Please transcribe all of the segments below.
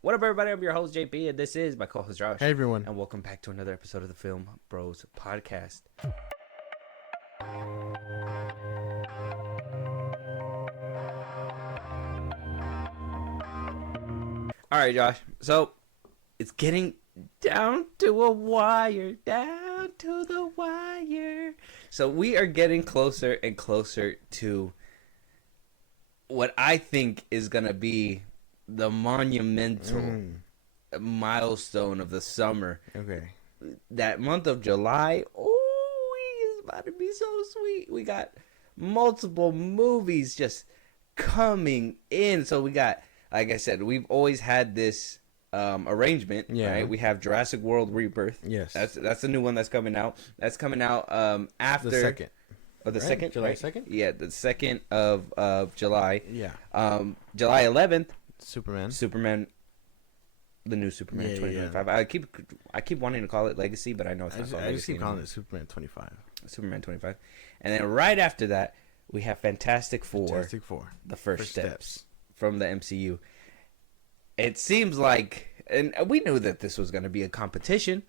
What up, everybody? I'm your host, JP, and this is my co-host, Josh. Hey, everyone. And welcome back to another episode of the Film Bros podcast. All right, Josh. So, it's getting down to a wire, down to the wire. So, we are getting closer and closer to what I think is going to be the monumental milestone of the summer. Okay. That month of July, it's about to be so sweet. We got multiple movies just coming in. So we got, like I said, we've always had this arrangement, right? We have Jurassic World Rebirth. Yes. That's the new one that's coming out. That's coming out after the second. Oh, the right? second? July right? 2nd? Yeah, the 2nd of July. Yeah. July 11th, Superman. The new Superman 2025. Yeah. I keep wanting to call it Legacy, but I know it's not called I just Legacy. keep calling it Superman 25. Superman 25. And then right after that, we have Fantastic Four. Fantastic Four. The first steps from the MCU. It seems like, and we knew that this was going to be a competition,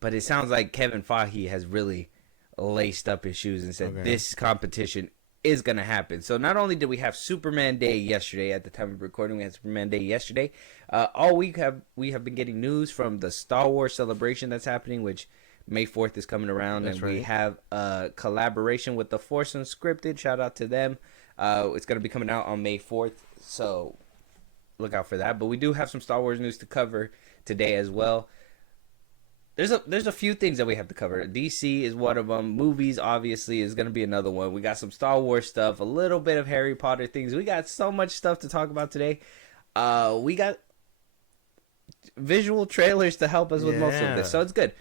but it sounds like Kevin Feige has really laced up his shoes and said this competition is going to happen. So not only did we have Superman Day yesterday, at the time of recording, we had Superman Day yesterday. All week we have been getting news from the Star Wars celebration that's happening, which May 4th is coming around. That's and right. we have a collaboration with The Force Unscripted. Shout out to them. It's going to be coming out on May 4th, so look out for that. But we do have some Star Wars news to cover today as well. There's a few things that we have to cover. DC is one of them. Movies, obviously, is going to be another one. We got some Star Wars stuff, a little bit of Harry Potter things. We got so much stuff to talk about today. We got visual trailers to help us with most of this, so it's good.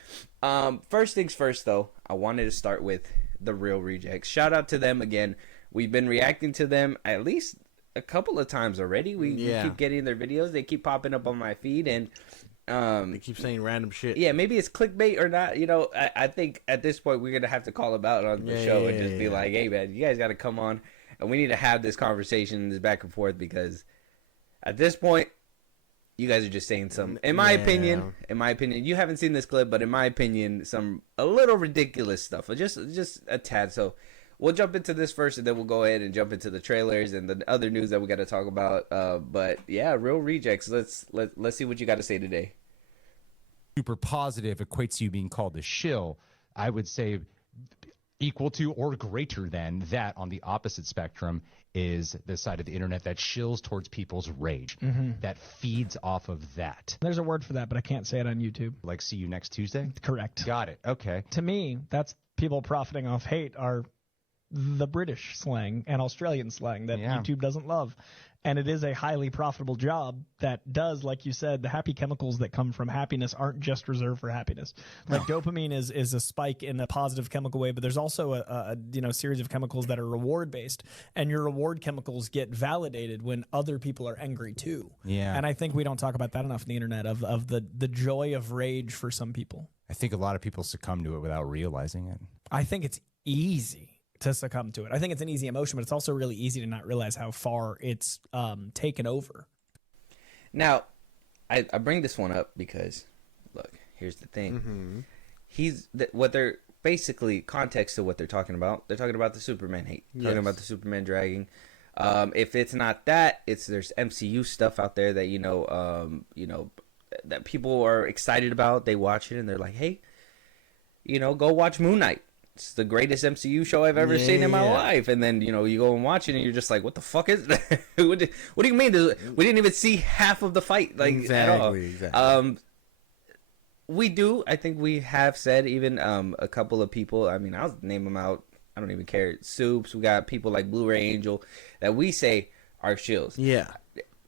First things first, though, I wanted to start with The Real Rejects. Shout out to them again. We've been reacting to them at least a couple of times already. We keep getting their videos. They keep popping up on my feed, and they keep saying random shit. Yeah, maybe it's clickbait or not. You know, I think at this point we're gonna have to call them out on the show and just be like, "Hey, man, you guys got to come on, and we need to have this conversation, this back and forth, because at this point, you guys are just saying some, in my opinion, you haven't seen this clip, but in my opinion, some a little ridiculous stuff, just a tad. So we'll jump into this first, and then we'll go ahead and jump into the trailers and the other news that we got to talk about. But yeah, Real Rejects. Let's see what you got to say today. Super positive equates to you being called a shill. I would say equal to or greater than that on the opposite spectrum is the side of the internet that shills towards people's rage, that feeds off of that. There's a word for that, but I can't say it on YouTube. Like, see you next Tuesday? Correct. Got it. Okay. To me, that's people profiting off hate are the British slang and Australian slang that YouTube doesn't love. And it is a highly profitable job that does, like you said, the happy chemicals that come from happiness aren't just reserved for happiness. Like dopamine is a spike in a positive chemical way, but there's also a series of chemicals that are reward based, and your reward chemicals get validated when other people are angry too. Yeah. And I think we don't talk about that enough on the internet of the joy of rage for some people. I think a lot of people succumb to it without realizing it. I think it's easy to succumb to it. I think it's an easy emotion, but it's also really easy to not realize how far it's taken over. Now, I bring this one up because, look, here's the thing. What they're basically, context to what they're talking about. They're talking about the Superman hate. Talking about the Superman dragging. If it's not that, there's MCU stuff out there that that people are excited about. They watch it and they're like, hey, go watch Moon Knight. It's the greatest MCU show I've ever seen in my life. And then, you go and watch it and you're just like, what the fuck is that? What do you mean? We didn't even see half of the fight, at all. Exactly. I think we have said, even a couple of people, I mean, I'll name them out. I don't even care. Soups. We got people like Blu-ray Angel that we say are shills. Yeah.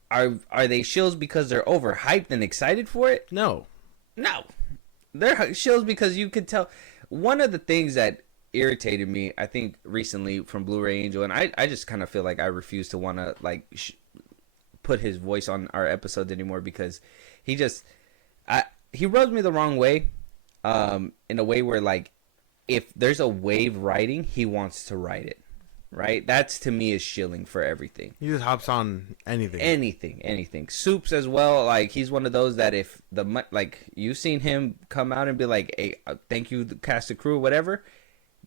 Are they shills because they're overhyped and excited for it? No. They're shills because you could tell. One of the things that irritated me, I think, recently from Blu-ray Angel, and I just kind of feel like I refuse to want to put his voice on our episodes anymore, because he rubs me the wrong way, in a way where, like, if there's a wave riding, he wants to ride it. right? That's to me is shilling for everything. He just hops on anything. Anything. Soups as well. Like, he's one of those that if you've seen him come out and be like, hey, thank you, the cast and crew, whatever.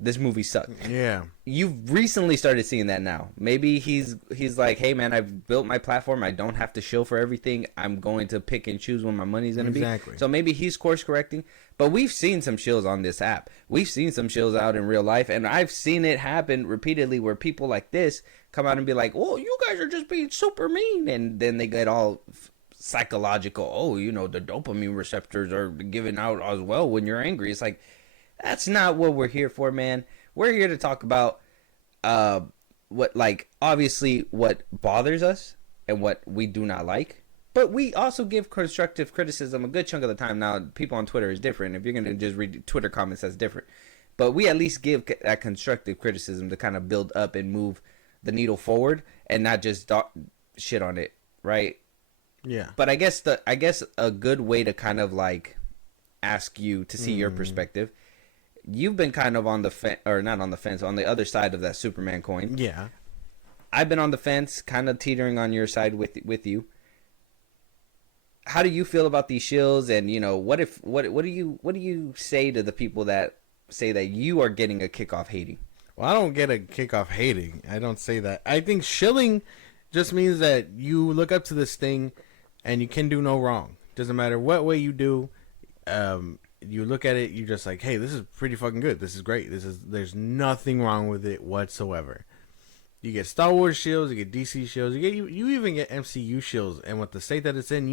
This movie sucked. Yeah. You've recently started seeing that now. Maybe he's like, hey man, I've built my platform. I don't have to shill for everything. I'm going to pick and choose when my money's going to be. So maybe he's course correcting. But we've seen some shills on this app. We've seen some shills out in real life, and I've seen it happen repeatedly where people like this come out and be like, "Oh, you guys are just being super mean," and then they get all psychological. Oh, the dopamine receptors are giving out as well when you're angry. It's like, that's not what we're here for, man. We're here to talk about obviously what bothers us and what we do not like. But we also give constructive criticism a good chunk of the time. Now, people on Twitter is different. If you're going to just read Twitter comments, that's different. But we at least give that constructive criticism to kind of build up and move the needle forward and not just shit on it, right? Yeah. But I guess a good way to kind of ask you to see your perspective. You've been kind of on the fence, or not on the fence, on the other side of that Superman coin. Yeah. I've been on the fence, kind of teetering on your side with you. How do you feel about these shills? And what do you say to the people that say that you are getting a kick off hating? Well, I don't get a kick off hating. I don't say that. I think shilling just means that you look up to this thing and you can do no wrong. Doesn't matter what way you do. You look at it, you're just like, hey, this is pretty fucking good. This is great. There's nothing wrong with it whatsoever. You get Star Wars shills, you get DC shills, you even get MCU shills, and with the state that it's in,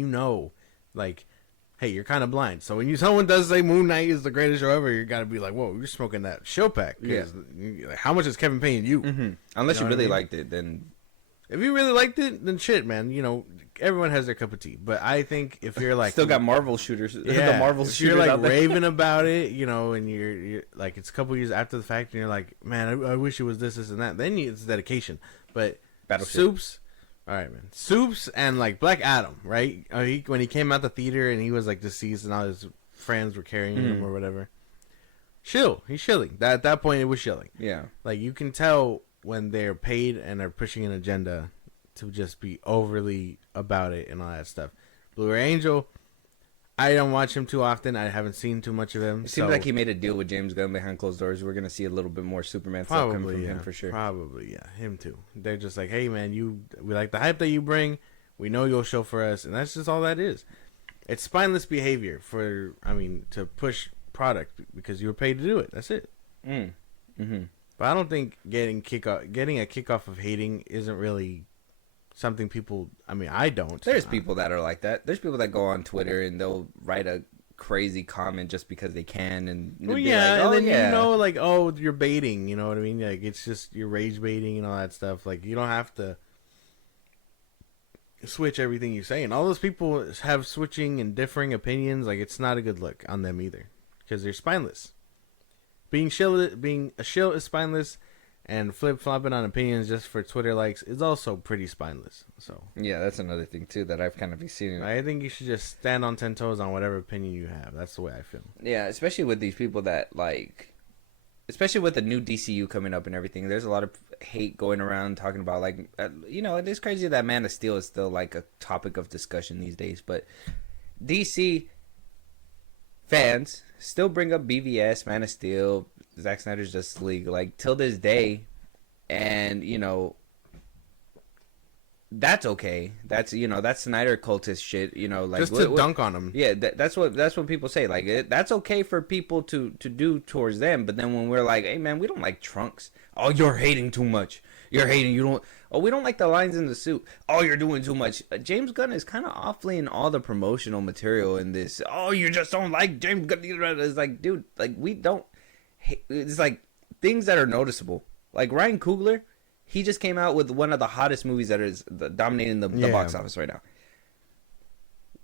hey, you're kind of blind. So when someone does say Moon Knight is the greatest show ever, you got to be like, whoa, you're smoking that show pack. Yeah. How much is Kevin paying you? Mm-hmm. Unless you really liked it, then. If you really liked it, then shit, man. Everyone has their cup of tea. But I think if you're like. Still got Marvel shooters. Yeah. The Marvel if shooters. You're raving about it, and you're like, it's a couple years after the fact, and you're like, man, I wish it was this, and that. Then it's dedication. But Soups. All right, man. Soups and Black Adam, right? When he came out the theater and he was deceased and all his friends were carrying him or whatever. Shill. He's shilling. At that point, it was shilling. Yeah. You can tell when they're paid and are pushing an agenda to just be overly about it and all that stuff. Blue Angel, I don't watch him too often. I haven't seen too much of him. It seems like he made a deal with James Gunn behind closed doors. We're going to see a little bit more Superman stuff coming from him for sure. Probably, yeah. Him too. They're just like, hey, man, we like the hype that you bring. We know you'll show for us. And that's just all that is. It's spineless behavior to push product because you were paid to do it. That's it. Mm-hmm. But I don't think getting a kickoff of hating isn't really something people. I don't. There's people that are like that. There's people that go on Twitter and they'll write a crazy comment just because they can, and you're baiting. You know what I mean? It's just you're rage baiting and all that stuff. You don't have to switch everything you say. And all those people have switching and differing opinions. It's not a good look on them either because they're spineless. Being a shill is spineless, and flip-flopping on opinions just for Twitter likes is also pretty spineless. So yeah, that's another thing too that I've kind of been seeing. I think you should just stand on 10 toes on whatever opinion you have. That's the way I feel. Yeah, especially with these people that especially with the new DCU coming up and everything. There's a lot of hate going around talking about it is crazy that Man of Steel is still a topic of discussion these days, but DC fans still bring up BVS, Man of Steel, Zack Snyder's Justice League, till this day, and that's okay. That's that's Snyder cultist shit. Just to dunk on him. Yeah, that's what people say. That's okay for people to do towards them, but then when we're like, hey man, we don't like Trunks. Oh, you're hating too much. You're hating. You don't. Oh, we don't like the lines in the suit. Oh, you're doing too much. James Gunn is kind of awfully in all the promotional material in this. Oh, you just don't like James Gunn. It's dude, we don't. It's things that are noticeable. Ryan Coogler, he just came out with one of the hottest movies that is dominating the box office right now.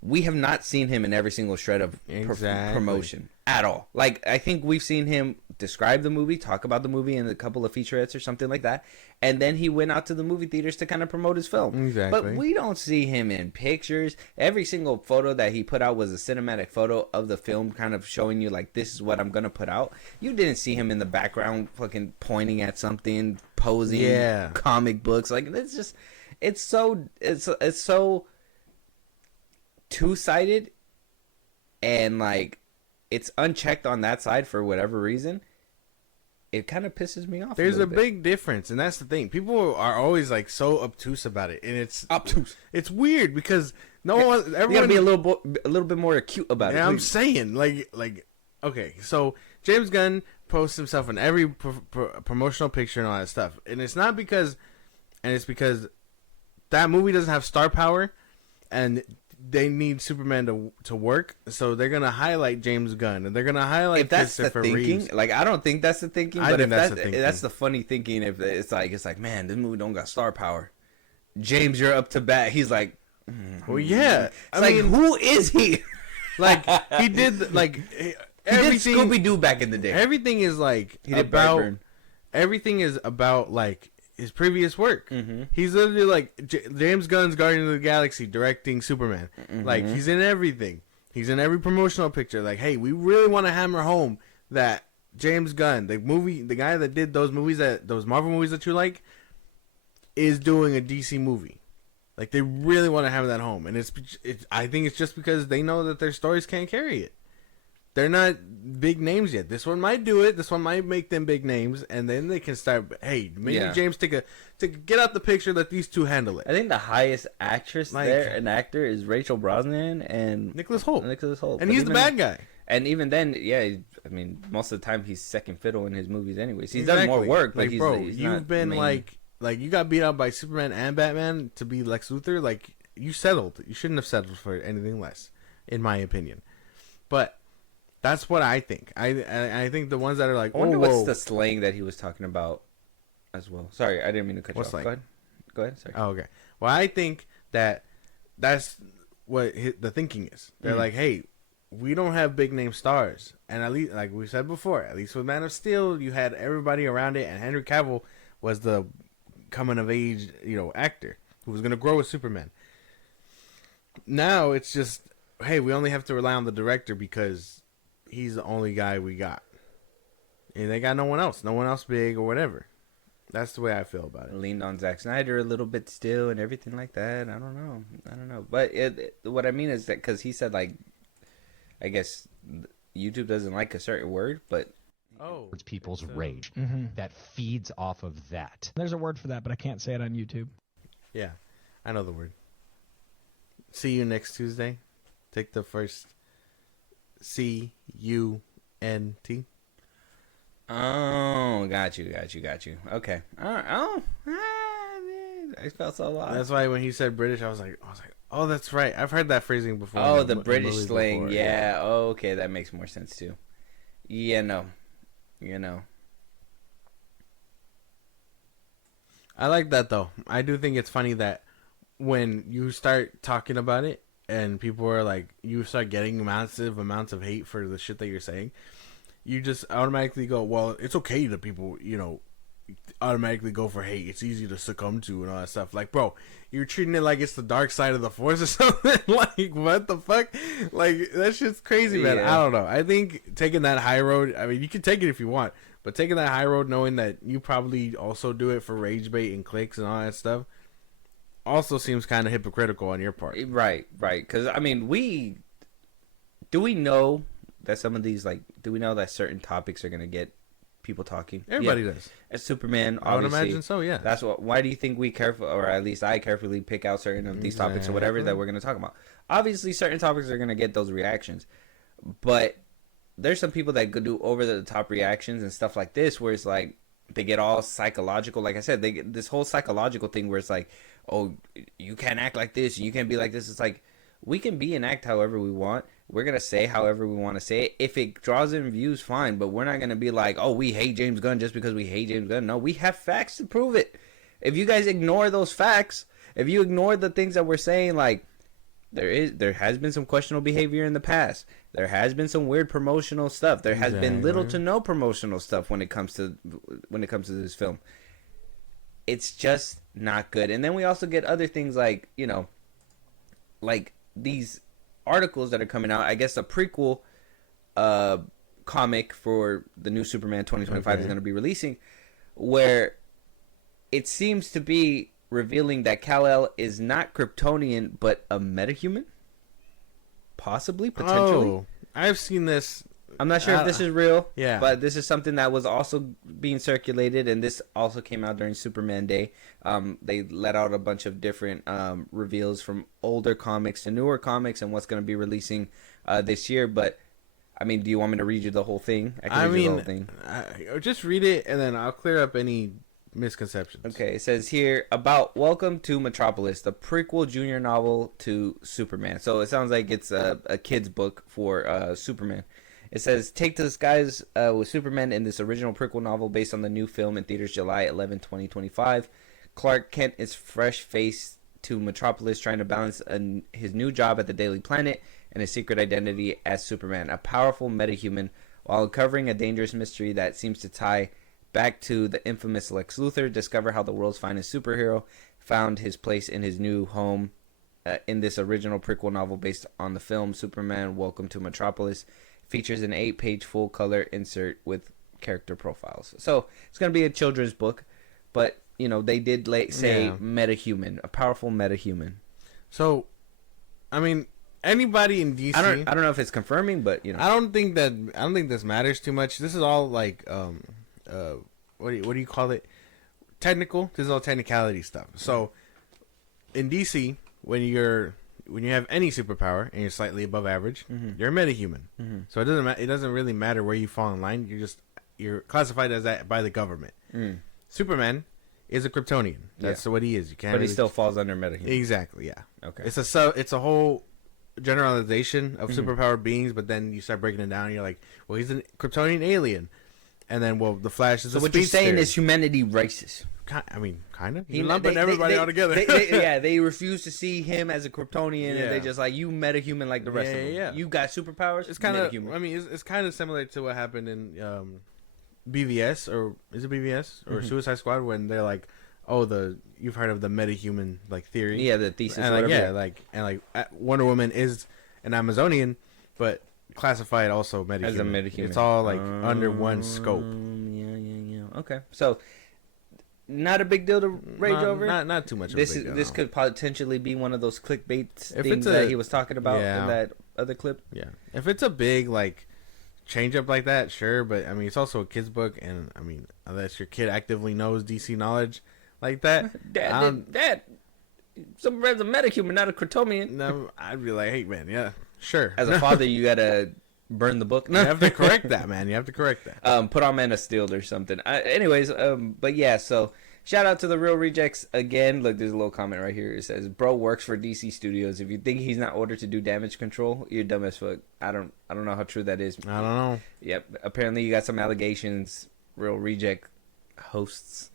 we have not seen him in every single shred of promotion at all. Like, I think we've seen him describe the movie, talk about the movie in a couple of featurettes or something like that, and then he went out to the movie theaters to kind of promote his film. Exactly. But we don't see him in pictures. Every single photo that he put out was a cinematic photo of the film, kind of showing you, like, this is what I'm going to put out. You didn't see him in the background fucking pointing at something, posing, comic books. Like, it's just, it's so two-sided, and like it's unchecked on that side for whatever reason. It kind of pisses me off. There's a big difference, and that's the thing. People are always like so obtuse about it, and it's obtuse. It's weird because everyone you gotta be a little bit more acute about it. Yeah, I'm saying like okay, so James Gunn posts himself in every promotional picture and all that stuff, and it's because that movie doesn't have star power, and they need Superman to work, so they're gonna highlight James Gunn and they're gonna highlight if that's Christopher the thinking. Reeves. Like, I don't think that's the thinking, but if that's the thinking. That's the funny thinking. If it's like, man, this movie don't got star power. James, you're up to bat. He's like, well, yeah. I mean, who is he? Like, he did like everything. Scooby Doo back in the day. Everything is like everything is about like his previous work. Mm-hmm. He's literally like James Gunn's Guardian of the Galaxy directing Superman. Mm-hmm. Like, he's in everything. He's in every promotional picture. Like, hey, we really want to hammer home that James Gunn, the guy that did those Marvel movies that you like, is doing a DC movie. Like, they really want to hammer that home, and I think it's just because they know that their stories can't carry it. They're not big names yet. This one might do it. This one might make them big names, and then they can start. Hey, maybe James get out the picture. Let these two handle it. I think the highest actress there, an actor, is Rachel Brosnan and Nicholas Hoult. And he's the bad guy. And even then, I mean, most of the time he's second fiddle in his movies, anyways. He's done more work, but you've been like you got beat out by Superman and Batman to be Lex Luthor. Like, you settled. You shouldn't have settled for anything less, in my opinion. But that's what I think. I think the ones that are like, I wonder what's the slang that he was talking about as well. Sorry, I didn't mean to cut you off. Go ahead. Sorry. Oh, okay. Well, I think that's what the thinking is. They're like, hey, we don't have big name stars, and at least, like we said before, at least with Man of Steel, you had everybody around it, and Henry Cavill was the coming of age, actor who was going to grow with Superman. Now it's just, hey, we only have to rely on the director because he's the only guy we got, and they got no one else big or whatever. That's the way I feel about it. Leaned on Zack Snyder a little bit still and everything like that. I don't know. But what I mean is that because he said, like, I guess YouTube doesn't like a certain word, but it's people's rage that feeds off of that. There's a word for that, but I can't say it on YouTube. Yeah, I know the word. See you next Tuesday. Take the first CUNT. Oh, got you. Okay. I felt so lost. That's why when he said British, I was like, oh, that's right. I've heard that phrasing before. Oh, the British slang. Before. Yeah. Oh, okay, that makes more sense too. Yeah, no. I like that though. I do think it's funny that when you start talking about it and people are like, you start getting massive amounts of hate for the shit that you're saying, you just automatically go, well, it's okay that people, automatically go for hate. It's easy to succumb to and all that stuff. Like, bro, you're treating it like it's the dark side of the force or something. Like, what the fuck? Like, that shit's crazy, man. I don't know. I think taking that high road, I mean, you can take it if you want, but taking that high road knowing that you probably also do it for rage bait and clicks and all that stuff also seems kind of hypocritical on your part. Right. Because, I mean, do we know that some of these, like, do we know that certain topics are going to get people talking? Everybody does. As Superman, obviously. I would imagine so, yeah. That's why do you think we or at least I carefully pick out certain of these topics or whatever that we're going to talk about? Obviously, certain topics are going to get those reactions. But there's some people that could do over-the-top reactions and stuff like this where it's like, they get all psychological. Like I said, they get this whole psychological thing where it's like, oh, you can't act like this, you can't be like this. It's like, we can be and act however we want. We're going to say however we want to say it. If it draws in views, fine. But we're not going to be like, oh, we hate James Gunn just because we hate James Gunn. No, we have facts to prove it. If you guys ignore those facts, if you ignore the things that we're saying, like, there has been some questionable behavior in the past. There has been some weird promotional stuff. There has been little to no promotional stuff when it comes to this film. It's just not good. And then we also get other things like, you know, like these articles that are coming out. I guess a prequel comic for the new Superman 2025 is going to be releasing, where it seems to be revealing that Kal-El is not Kryptonian but a metahuman, potentially. Oh, I've seen this. I'm not sure if this is real, yeah, but this is something that was also being circulated, and this also came out during Superman Day. They let out a bunch of different reveals from older comics to newer comics and what's going to be releasing this year. But I mean, do you want me to read you the whole thing? I can read you the whole thing. Just read it, and then I'll clear up any misconceptions. Okay, it says here about Welcome to Metropolis, the prequel junior novel to Superman. So it sounds like it's a kid's book for Superman. It says, take to the skies with Superman in this original prequel novel based on the new film in theaters July 11, 2025. Clark Kent is fresh-faced to Metropolis, trying to balance his new job at the Daily Planet and his secret identity as Superman, a powerful metahuman, while uncovering a dangerous mystery that seems to tie back to the infamous Lex Luthor. Discover how the world's finest superhero found his place in his new home in this original prequel novel based on the film Superman Welcome to Metropolis. Features an 8-page full-color insert with character profiles. So it's going to be a children's book, but, you know, they did say metahuman, a powerful metahuman. So, I mean, anybody in DC... I don't know if it's confirming, but, you know. I don't think this matters too much. This is all, like, what do you call it? Technical. This is all technicality stuff. So, in DC, when you have any superpower and you're slightly above average, you're a metahuman. So it doesn't really matter where you fall in line. You're classified as that by the government. Superman is a Kryptonian. That's what he is. You can't. But he still falls under metahuman. Exactly. Yeah. Okay. It's a whole generalization of superpower beings, but then you start breaking it down. And you're like, well, he's a Kryptonian alien, and then the Flash is. So what you're saying is humanity racist. I mean, kind of. You're lumping everybody all together. They refuse to see him as a Kryptonian, and they just like, you metahuman like the rest of them. Yeah. You got superpowers. It's kind of. I mean, it's kind of similar to what happened in BVS, or is it BVS or Suicide Squad, when they're like, oh, you've heard of the metahuman like theory? Yeah, the thesis. And Wonder Woman is an Amazonian, but classified also metahuman. As a metahuman. It's all like under one scope. Yeah. Okay, so. Not a big deal to rage over. Not too much. This could potentially be one of those clickbait things that he was talking about in that other clip. Yeah, if it's a big like change up like that, sure. But I mean, it's also a kid's book, and I mean, unless your kid actively knows DC knowledge like that, Dad, Superman's a metahuman, not a Kryptonian. No, I'd be like, hey man, yeah, sure. As a father, you gotta burn the book. You have to correct that, man. You have to correct that. Put on Man of Steel or something. But yeah, so shout out to the Real Rejects again. Look, there's a little comment right here. It says, "Bro works for DC Studios. If you think he's not ordered to do damage control, you're dumb as fuck." I don't know how true that is. I don't know. Yep. Apparently, you got some allegations. Real Reject hosts.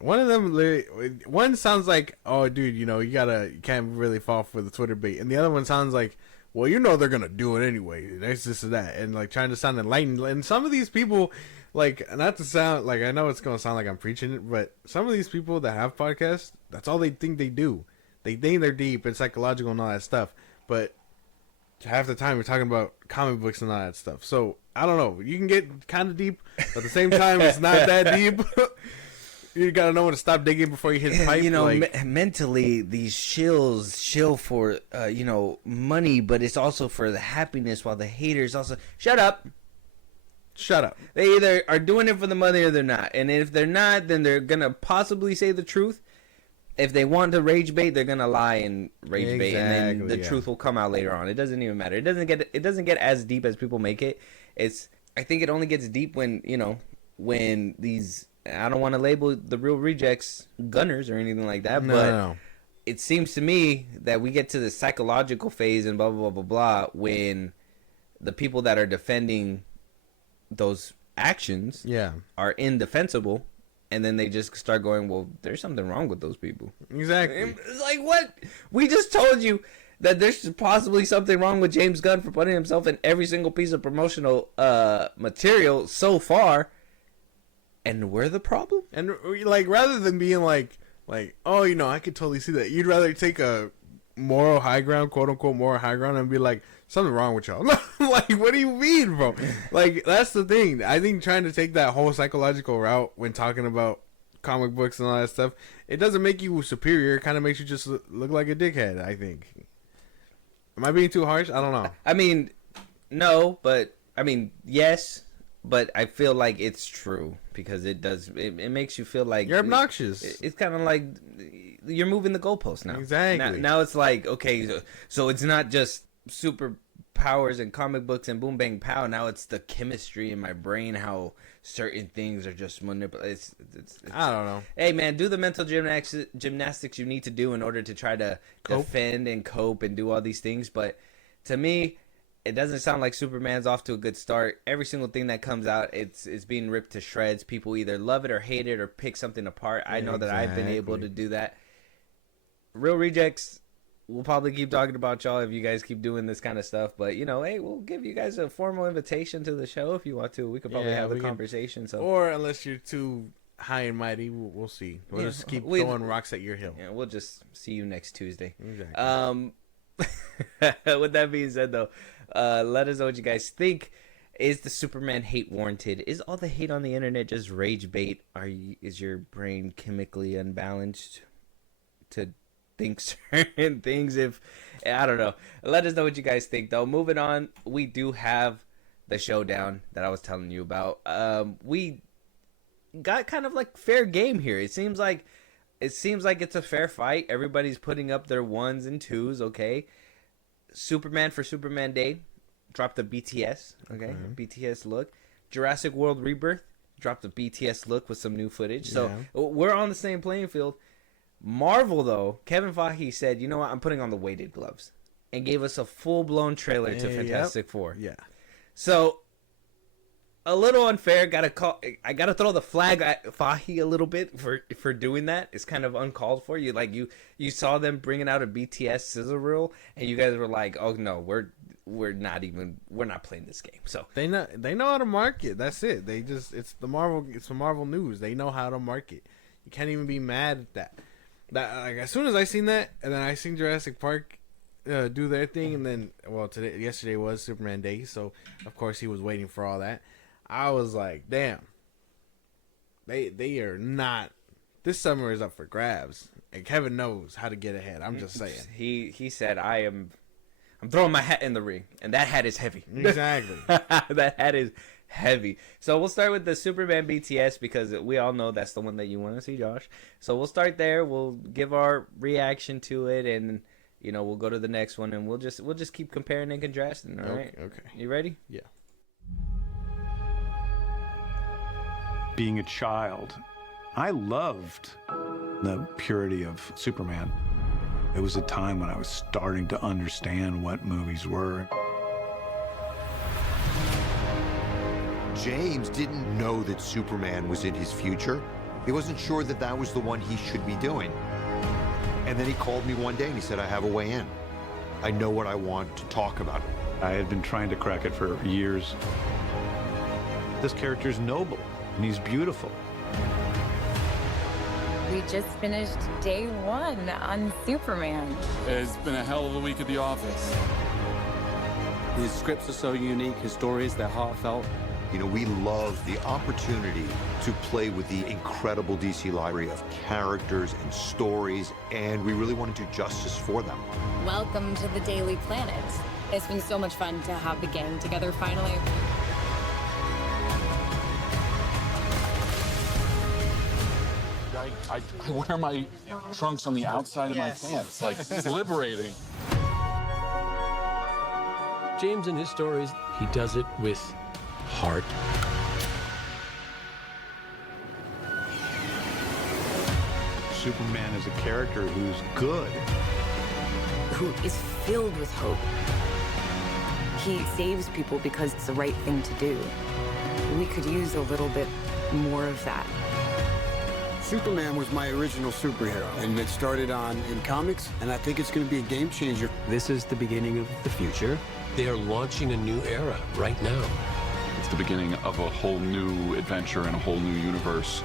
One of them, one sounds like, oh, dude, you can't really fall for the Twitter bait, and the other one sounds like, well, they're gonna do it anyway. That's this or that, and like trying to sound enlightened. And some of these people, like, not to sound like, I know it's gonna sound like I'm preaching it, but some of these people that have podcasts, that's all they think they do. They think they're deep and psychological and all that stuff, but half the time we're talking about comic books and all that stuff. So I don't know. You can get kind of deep, but at the same time, it's not that deep. You gotta know when to stop digging before you hit the pipe. Mentally, these shills shill for money, but it's also for the happiness. While the haters also shut up. They either are doing it for the money or they're not. And if they're not, then they're gonna possibly say the truth. If they want to rage bait, they're gonna lie and rage bait, and then the truth will come out later on. It doesn't even matter. It doesn't get as deep as people make it. I think it only gets deep when these. I don't want to label the Real Rejects gunners or anything like that, but it seems to me that we get to the psychological phase and blah, blah, blah, blah, blah, when the people that are defending those actions are indefensible, and then they just start going, well, there's something wrong with those people. Exactly. It's like, what? We just told you that there's possibly something wrong with James Gunn for putting himself in every single piece of promotional material so far, and we're the problem? And like, rather than being like, oh, you know, I could totally see that, you'd rather take a moral high ground, quote unquote moral high ground, and be like, something wrong with y'all. Like, what do you mean, bro? Like, that's the thing. I think trying to take that whole psychological route when talking about comic books and all that stuff, it doesn't make you superior. It kind of makes you just look like a dickhead, I think. Am I being too harsh? I don't know. I mean, no, but I mean, yes, but I feel like it's true because it does. It makes you feel like you're obnoxious. It's kind of like you're moving the goalposts now. Exactly. Now it's like, okay, so it's not just superpowers and comic books and boom bang pow. Now it's the chemistry in my brain, how certain things are just manipulated. It's I don't know. Hey man, do the mental gymnastics you need to do in order to try to defend and cope and do all these things. But to me, it doesn't sound like Superman's off to a good start. Every single thing that comes out, it's being ripped to shreds. People either love it or hate it or pick something apart. I know that I've been able to do that. Real Rejects, we'll probably keep talking about y'all if you guys keep doing this kind of stuff. But, you know, hey, we'll give you guys a formal invitation to the show if you want to. We could probably have a conversation. So, or unless you're too high and mighty, we'll see. We'll just keep throwing rocks at your hill. Yeah, we'll just see you next Tuesday. Exactly. With that being said, though, let us know what you guys think. Is the Superman hate warranted? Is all the hate on the internet just rage bait? Is your brain chemically unbalanced to think certain things? If I don't know, let us know what you guys think. Though, moving on, we do have the showdown that I was telling you about. We got kind of like fair game here. It seems like it's a fair fight. Everybody's putting up their 1s and 2s. Okay, Superman for Superman Day dropped the BTS. Okay, BTS look. Jurassic World Rebirth dropped the BTS look with some new footage. So we're on the same playing field. Marvel, though, Kevin Feige said, you know what, I'm putting on the weighted gloves, and gave us a full-blown trailer to Fantastic Four. Yeah. So, a little unfair. I gotta throw the flag at Feige a little bit for doing that. It's kind of uncalled for. You saw them bringing out a BTS sizzle reel, and you guys were like, oh no, we're not playing this game. So they know how to market. That's it. It's the Marvel news. They know how to market. You can't even be mad at that. Like, as soon as I seen that, and then I seen Jurassic Park do their thing, and then yesterday was Superman Day, so of course he was waiting for all that. I was like, damn, they are not. This summer is up for grabs, and Kevin knows how to get ahead. I'm just saying. He said, I'm throwing my hat in the ring, and that hat is heavy. Exactly. That hat is heavy. So we'll start with the Superman BTS because we all know that's the one that you want to see, Josh. So we'll start there. We'll give our reaction to it, and we'll go to the next one, and we'll just keep comparing and contrasting. All right. Okay. You ready? Yeah. Being a child, I loved the purity of Superman. It was a time when I was starting to understand what movies were. James didn't know that Superman was in his future. He wasn't sure that that was the one he should be doing. And then he called me one day and he said, I have a way in. I know what I want to talk about. I had been trying to crack it for years. This character's noble and he's beautiful. We just finished day 1 on Superman. It's been a hell of a week at the office. His scripts are so unique, his stories, they're heartfelt. We love the opportunity to play with the incredible DC library of characters and stories, and we really want to do justice for them. Welcome to the Daily Planet. It's been so much fun to have the gang together finally. I wear my trunks on the outside of my pants. Like, it's liberating. James in his stories, he does it with heart. Superman is a character who's good. Who is filled with hope. He saves people because it's the right thing to do. We could use a little bit more of that. Superman was my original superhero, and it started in comics, and I think it's going to be a game changer. This is the beginning of the future. They are launching a new era right now. It's the beginning of a whole new adventure and a whole new universe.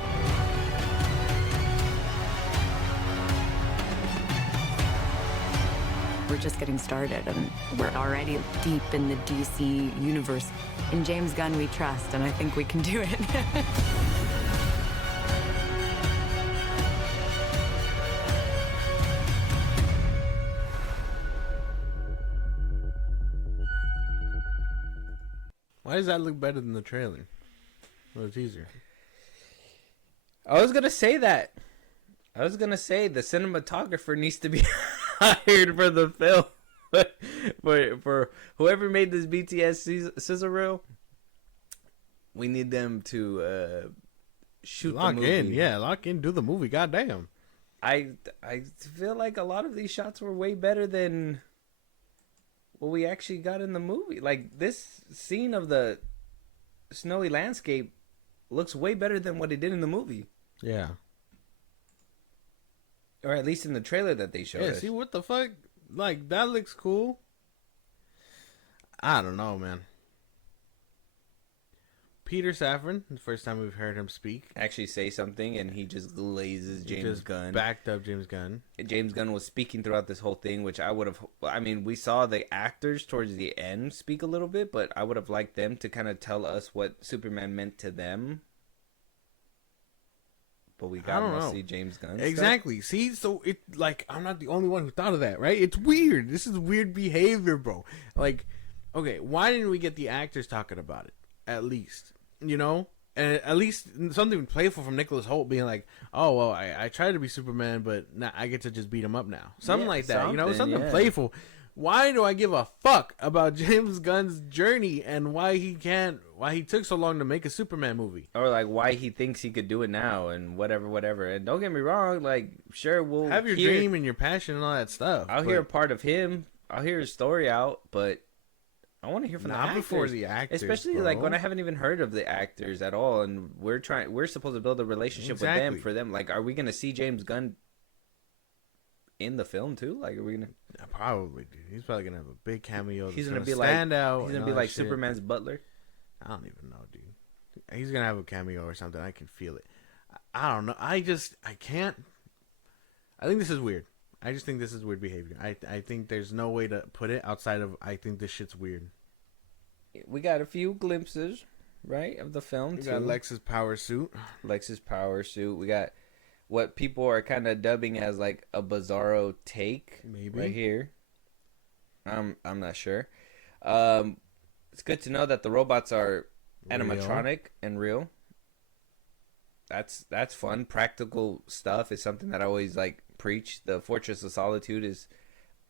We're just getting started, and we're already deep in the DC universe. In James Gunn, we trust, and I think we can do it. Why does that look better than the trailer? Or the teaser? I was gonna say that. I was gonna say the cinematographer needs to be hired for the film. for whoever made this BTS sizzle reel, we need them to shoot lock the movie. in, yeah, lock in, do the movie. Goddamn. I feel like a lot of these shots were way better than what we actually got in the movie. Like, this scene of the snowy landscape looks way better than what it did in the movie. Yeah. Or at least in the trailer that they showed us. See, what the fuck? Like, that looks cool. I don't know, man. Peter Safran, the first time we've heard him speak. Actually say something, and he just glazes James Gunn. Backed up James Gunn. James Gunn was speaking throughout this whole thing, which I would have... I mean, we saw the actors towards the end speak a little bit, but I would have liked them to kind of tell us what Superman meant to them. But we got mostly James Gunn exactly stuff. See, so it, like, I'm not the only one who thought of that, right? It's weird. This is weird behavior, bro. Like, okay, why didn't we get the actors talking about it? At least, you know, and at least something playful from Nicholas Hoult being like, "Oh well, I tried to be Superman, but now I get to just beat him up now." Something like that, you know, something playful. Why do I give a fuck about James Gunn's journey and why he took so long to make a Superman movie? Or like why he thinks he could do it now and whatever. And don't get me wrong, like, sure, we'll have your dream and your passion and all that stuff. I'll hear a part of him. I'll hear his story out, but I want to hear from the actors. Before the actors, especially bro. like when I haven't even heard of the actors at all, and we're supposed to build a relationship with them for them. Like, are we gonna see James Gunn in the film too? Like, are we gonna? Yeah, probably, dude. He's probably gonna have a big cameo. He's gonna be stand like out. He's gonna be like Superman's butler. I don't even know, dude. He's gonna have a cameo or something. I can feel it. I don't know. I can't. I think this is weird. I just think this is weird behavior. I think there's no way to put it outside of I think this shit's weird. We got a few glimpses, right, of the film. We got Lex's power suit. We got what people are kind of dubbing as like a Bizarro take, maybe right here. I'm not sure. It's good to know that the robots are animatronic and real. That's fun. Practical stuff is something that I always like preach. The Fortress of Solitude is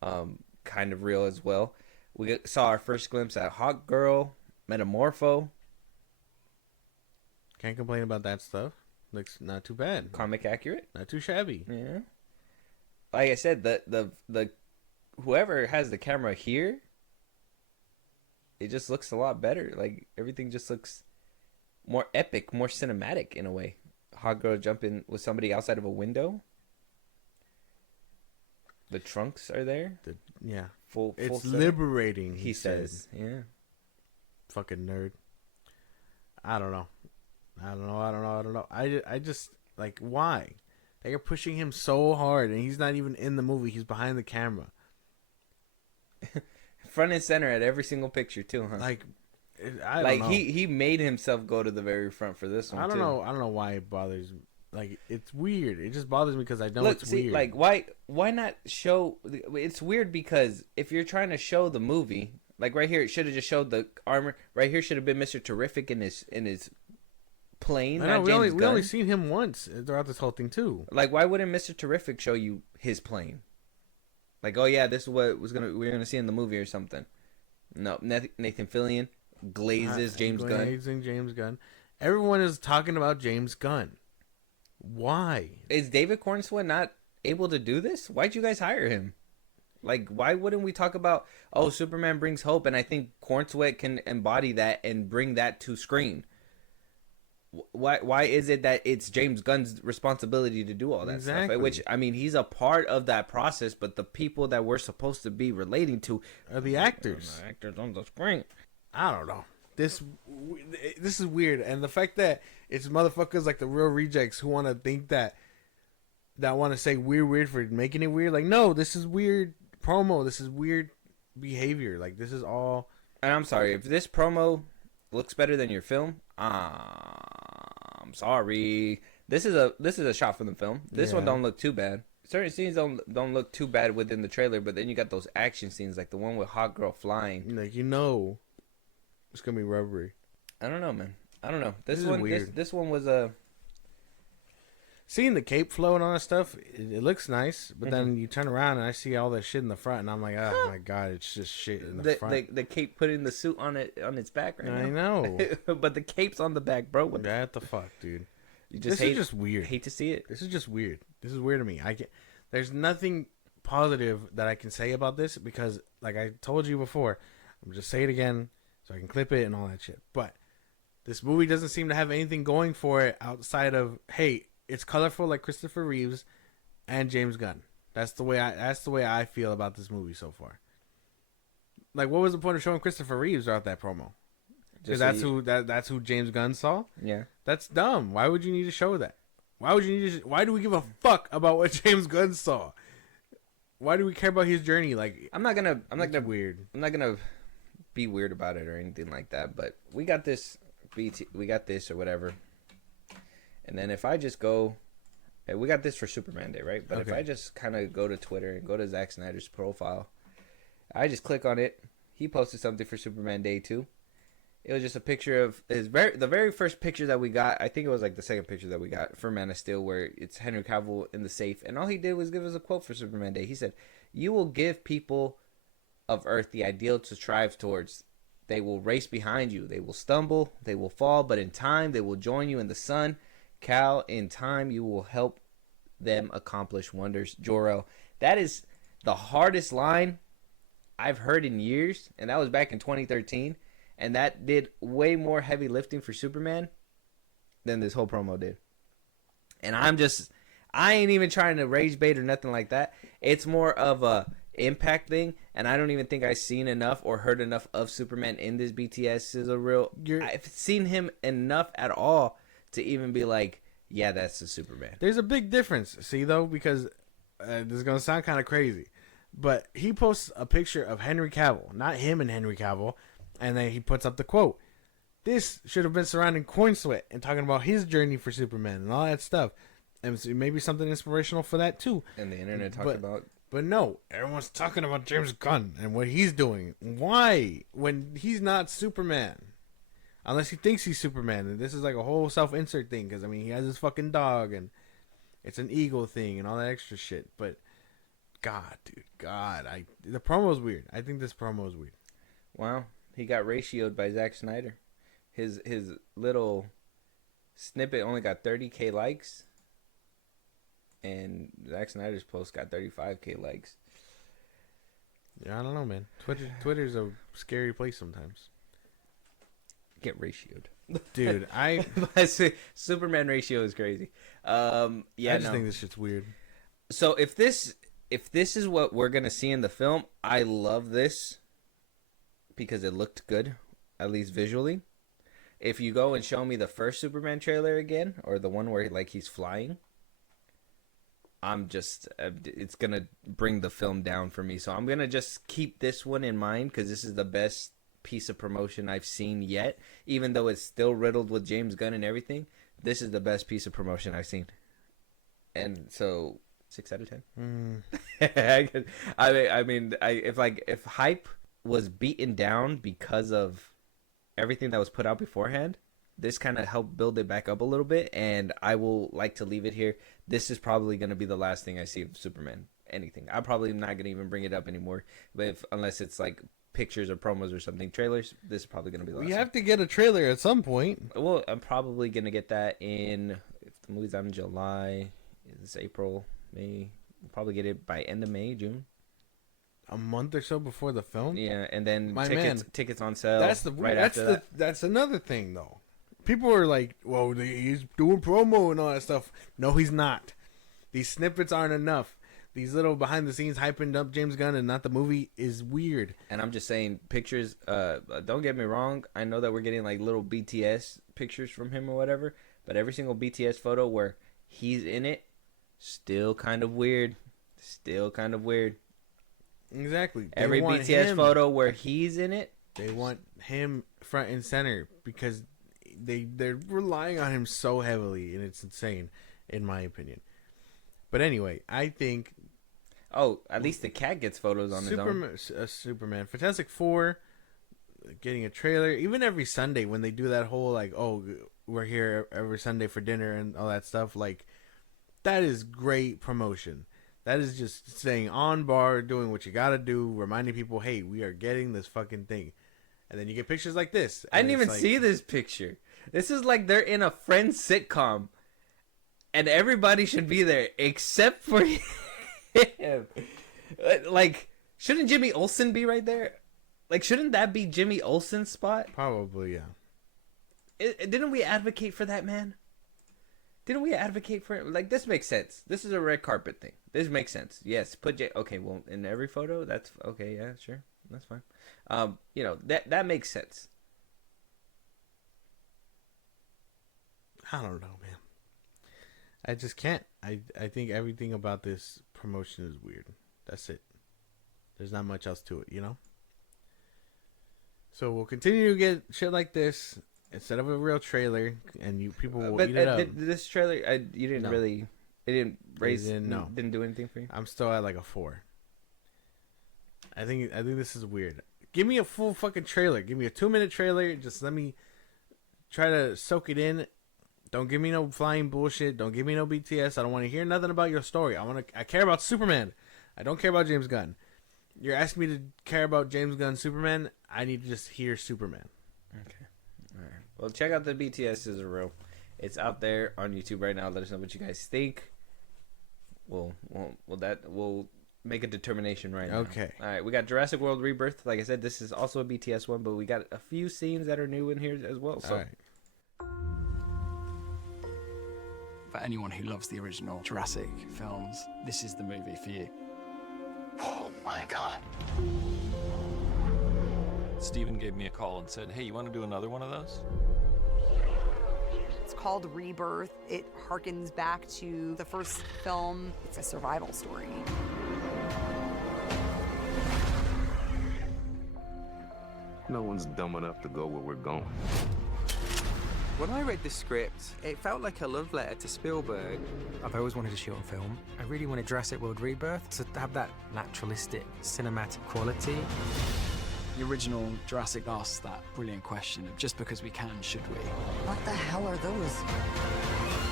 kind of real as well. We saw our first glimpse at Hawk Girl, Metamorpho. Can't complain about that stuff. Looks not too bad. Comic accurate. Not too shabby. Yeah. Like I said, the whoever has the camera here, it just looks a lot better. Like, everything just looks more epic, more cinematic in a way. Hot girl jumping with somebody outside of a window. The trunks are there. Yeah. Full it's set. liberating, he says. Yeah. Fucking nerd. I don't know. I just, like, why? They are pushing him so hard, and he's not even in the movie. He's behind the camera. Front and center at every single picture, too, huh? Like, I don't know. He made himself go to the very front for this one, I don't know why it bothers me. Like, it's weird. It just bothers me because I know it's see, weird. Like, why not show... It's weird because if you're trying to show the movie, like right here, it should have just showed the armor. Right here should have been Mr. Terrific in his plane. I know, we only seen him once throughout this whole thing, too. Like, why wouldn't Mr. Terrific show you his plane? Like, oh yeah, this is what we were gonna see in the movie or something. No, Nathan Fillion glazes James Gunn. Glazing James Gunn. Everyone is talking about James Gunn. Why? Is David Cornsweet not able to do this? Why'd you guys hire him? Like, why wouldn't we talk about, oh, Superman brings hope, and I think Cornsweet can embody that and bring that to screen. why is it that it's James Gunn's responsibility to do all that stuff? Which, I mean, he's a part of that process, but the people that we're supposed to be relating to are the actors. The actors on the screen. I don't know. This is weird, and the fact that it's motherfuckers like the Real Rejects who want to think that want to say weird for making it weird. Like, no, this is weird promo. This is weird behavior. Like, this is all. And I'm sorry if this promo looks better than your film. I'm sorry. This is a shot from the film. This one don't look too bad. Certain scenes don't look too bad within the trailer, but then you got those action scenes like the one with Hot Girl flying. Like, it's gonna be rubbery. I don't know, man. I don't know. This one weird. This one was a. Seeing the cape float on and stuff, it looks nice, but then you turn around and I see all that shit in the front, and I'm like, oh my god, it's just shit in the front. The cape putting the suit on its back right now. I know, but the cape's on the back, bro. What the fuck, dude? This is just weird. Hate to see it. This is just weird. This is weird to me. There's nothing positive that I can say about this because, like I told you before, I'm just say it again so I can clip it and all that shit. But this movie doesn't seem to have anything going for it outside of, hey, it's colorful like Christopher Reeves and James Gunn. That's the way I feel about this movie so far. Like, what was the point of showing Christopher Reeves throughout that promo? Because that's who James Gunn saw. Yeah, that's dumb. Why would you need to show that? Why do we give a fuck about what James Gunn saw? Why do we care about his journey? Like, I'm not gonna be weird about it or anything like that. But we got this or whatever. And then if I just go, we got this for Superman Day, right? But if I just kind of go to Twitter and go to Zack Snyder's profile, I just click on it. He posted something for Superman Day too. It was just a picture of the very first picture that we got. I think it was like the second picture that we got for Man of Steel, where it's Henry Cavill in the safe, and all he did was give us a quote for Superman Day. He said, "You will give people of Earth the ideal to strive towards. They will race behind you. They will stumble. They will fall, but in time they will join you in the sun. Cal, in time you will help them accomplish wonders." Jor-El. That is the hardest line I've heard in years, and that was back in 2013, and that did way more heavy lifting for Superman than this whole promo did. And I ain't even trying to rage bait or nothing like that. It's more of a impact thing, and I don't even think I've seen enough or heard enough of Superman in this BTS is a real. I've seen him enough at all to even be like, yeah, that's the Superman. There's a big difference, see, though, because this is going to sound kind of crazy, but he posts a picture of Henry Cavill, not him and Henry Cavill, and then he puts up the quote. This should have been surrounding Coin Sweat and talking about his journey for Superman and all that stuff, and maybe something inspirational for that, too. And the internet talked about. But no, everyone's talking about James Gunn and what he's doing. Why? When he's not Superman. Unless he thinks he's Superman, and this is like a whole self-insert thing, because, I mean, he has his fucking dog, and it's an ego thing, and all that extra shit, but, God, dude, God, the promo's weird. I think this promo is weird. Wow, he got ratioed by Zack Snyder. His little snippet only got 30K likes, and Zack Snyder's post got 35K likes. Yeah, I don't know, man. Twitter's a scary place sometimes. Get ratioed, dude. Superman ratio is crazy. I just think this shit's weird. So if this is what we're gonna see in the film, I love this because it looked good, at least visually. If you go and show me the first Superman trailer again, or the one where like he's flying, it's gonna bring the film down for me. So I'm gonna just keep this one in mind because this is the best piece of promotion I've seen yet, even though it's still riddled with James Gunn and everything. This is the best piece of promotion I've seen, and so 6 out of 10. If hype was beaten down because of everything that was put out beforehand, this kind of helped build it back up a little bit, and I will like to leave it here. This is probably going to be the last thing I see of Superman. Anything. I'm probably not going to even bring it up anymore, but unless it's like pictures or promos or something, trailers, this is probably going to be the last. We have to get a trailer at some point. Well, I'm probably going to get that if the movie's out in July, it's April, May. We'll probably get it by end of May, June. A month or so before the film. Yeah, and then tickets on sale. That's another thing though. people are like, well, he's doing promo and all that stuff. No, he's not. These snippets aren't enough. These little behind the scenes hyping up James Gunn and not the movie is weird. And I'm just saying, pictures, don't get me wrong. I know that we're getting like little BTS pictures from him or whatever, but every single BTS photo where he's in it, still kind of weird. Still kind of weird. Exactly. Every BTS photo where he's in it, they want him front and center because they're relying on him so heavily, and it's insane, in my opinion. But anyway, I think... Oh, at least the cat gets photos on his own. Superman. Fantastic Four, getting a trailer. Even every Sunday when they do that whole, like, oh, we're here every Sunday for dinner and all that stuff, like, that is great promotion. That is just staying on bar, doing what you gotta do, reminding people, hey, we are getting this fucking thing. And then you get pictures like this. I didn't even see this picture. This is like they're in a Friends sitcom. And everybody should be there except for him. Like, shouldn't Jimmy Olsen be right there? Like, shouldn't that be Jimmy Olsen's spot? Probably, yeah. Didn't we advocate for that, man? Didn't we advocate for it? Like, this makes sense. This is a red carpet thing. This makes sense. Yes, put okay, well, in every photo, that's okay, yeah, sure. That's fine. You know, that makes sense. I don't know, man. I just can't. I think everything about this promotion is weird. That's it. There's not much else to it, you know? So we'll continue to get shit like this instead of a real trailer, and people will eat it up. This trailer, you didn't really... It didn't raise... Didn't do anything for you? I'm still at like a 4. I think this is weird. Give me a full fucking trailer. Give me a 2-minute trailer. Just let me try to soak it in. Don't give me no flying bullshit. Don't give me no BTS. I don't want to hear nothing about your story. I care about Superman. I don't care about James Gunn. You're asking me to care about James Gunn Superman. I need to just hear Superman. Okay. All right. Well, check out the BTS is a real. It's out there on YouTube right now. Let us know what you guys think. We'll make a determination right now. Okay. All right. We got Jurassic World Rebirth. Like I said, this is also a BTS one, but we got a few scenes that are new in here as well. So. All right. For anyone who loves the original Jurassic films, this is the movie for you. Oh my God. Steven gave me a call and said, hey, you want to do another one of those? It's called Rebirth. It harkens back to the first film. It's a survival story. No one's dumb enough to go where we're going. When I read the script, it felt like a love letter to Spielberg. I've always wanted to shoot on film. I really wanted Jurassic World Rebirth to have that naturalistic, cinematic quality. The original Jurassic asked that brilliant question of just because we can, should we? What the hell are those?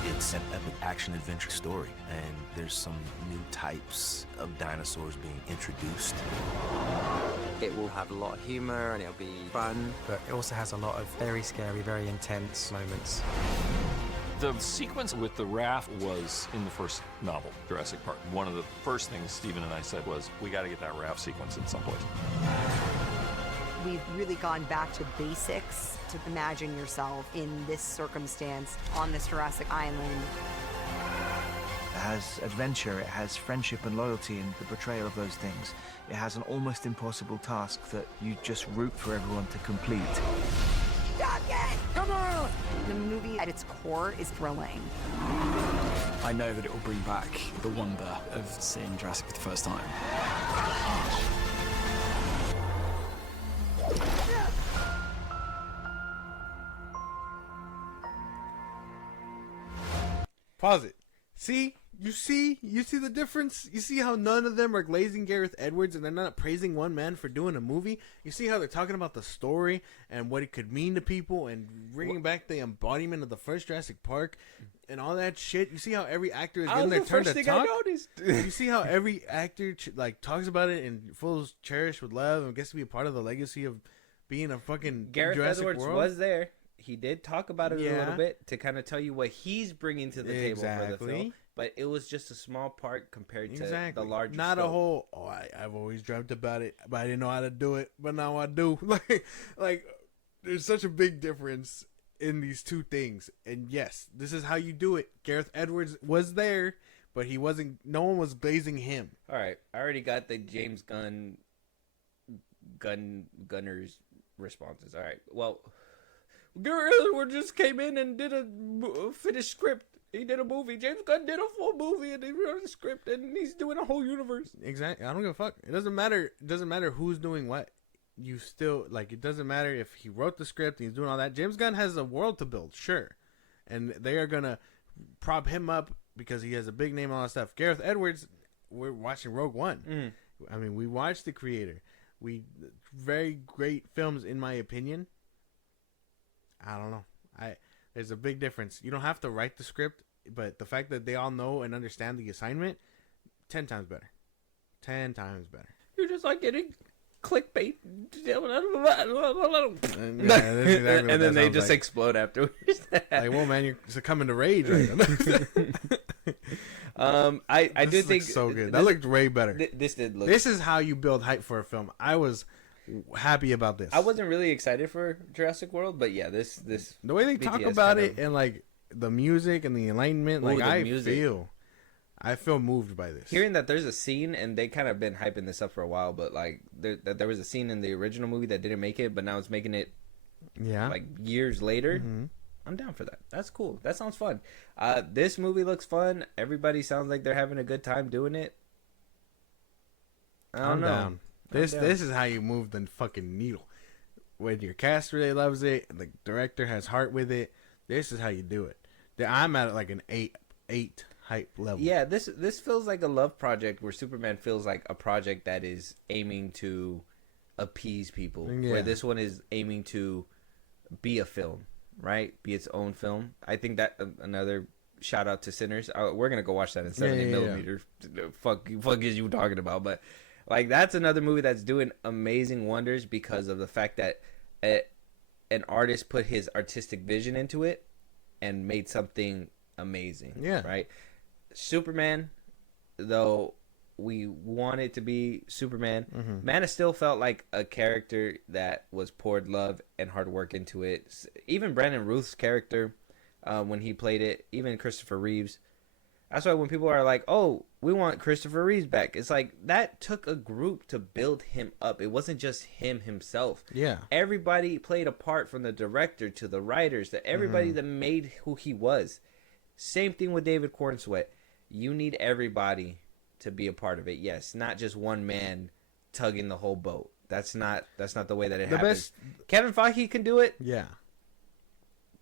It's an epic action-adventure story, and there's some new types of dinosaurs being introduced. It will have a lot of humor and it'll be fun. But it also has a lot of very scary, very intense moments. The sequence with the raft was in the first novel, Jurassic Park. One of the first things Steven and I said was, we got to get that raft sequence in someplace. We've really gone back to basics to imagine yourself in this circumstance on this Jurassic Island. It has adventure, it has friendship and loyalty and the betrayal of those things. It has an almost impossible task that you just root for everyone to complete. Duncan! Come on! The movie at its core is thrilling. I know that it will bring back the wonder of seeing Jurassic for the first time. Pause it. See? You see the difference? You see how none of them are glazing Gareth Edwards and they're not praising one man for doing a movie? You see how they're talking about the story and what it could mean to people and bringing back the embodiment of the first Jurassic Park and all that shit? You see how every actor is getting their turn to talk? You see how every actor talks about it and feels cherished with love and gets to be a part of the legacy of being a fucking Gareth Jurassic Edwards World? Was there. He did talk about it a little bit to kind of tell you what he's bringing to the table for the film. But it was just a small part compared to the larger Not scope. a whole, I've always dreamt about it, but I didn't know how to do it, but now I do. Like there's such a big difference in these two things. And yes, this is how you do it. Gareth Edwards was there, but he wasn't. No one was blazing him. All right, I already got the James Gunners responses. All right, well, Gareth Edwards just came in and did a finished script. He did a movie. James Gunn did a full movie, and he wrote a script, and he's doing a whole universe. Exactly. I don't give a fuck. It doesn't matter. It doesn't matter who's doing what. You still like. It doesn't matter if he wrote the script and he's doing all that. James Gunn has a world to build, sure, and they are gonna prop him up because he has a big name and all that stuff. Gareth Edwards, we're watching Rogue One. I mean, we watched The Creator. Very great films in my opinion. I don't know. There's a big difference. You don't have to write the script, but the fact that they all know and understand the assignment, 10 times better. 10 times better. You're just like getting clickbait. And then they just explode afterwards. Like, well, man, you're succumbing to rage right now. I do think so good. That looked way better. This did look. This is how you build hype for a film. I was happy about this. I wasn't really excited for Jurassic World, but yeah, this the way they talk about it and like the music and the alignment, like I feel moved by this. Hearing that there's a scene, and they kind of been hyping this up for a while, but like there was a scene in the original movie that didn't make it, but now it's making it. Yeah. Like years later. Mm-hmm. I'm down for that. That's cool. That sounds fun. This movie looks fun. Everybody sounds like they're having a good time doing it. I don't know. Down. This is how you move the fucking needle. When your cast really loves it, the director has heart with it. This is how you do it. I'm at like an 8 hype level. Yeah, this feels like a love project where Superman feels like a project that is aiming to appease people. Yeah. Where this one is aiming to be a film, right? Be its own film. I think that another shout out to Sinners. We're gonna go watch that in 70 millimeter. Fuck is you talking about? But like that's another movie that's doing amazing wonders because of the fact that an artist put his artistic vision into it and made something amazing. Yeah. Right. Superman, though we wanted to be Superman, Man of Steel felt like a character that was poured love and hard work into it. Even Brandon Routh's character, when he played it, even Christopher Reeves. That's why when people are like, "Oh, we want Christopher Reeves back," it's like that took a group to build him up. It wasn't just him himself. Yeah, everybody played a part, from the director to the writers, to everybody that made who he was. Same thing with David Cornsweet. You need everybody to be a part of it. Yes, not just one man tugging the whole boat. That's not the way that it happens. Kevin Feige can do it. Yeah,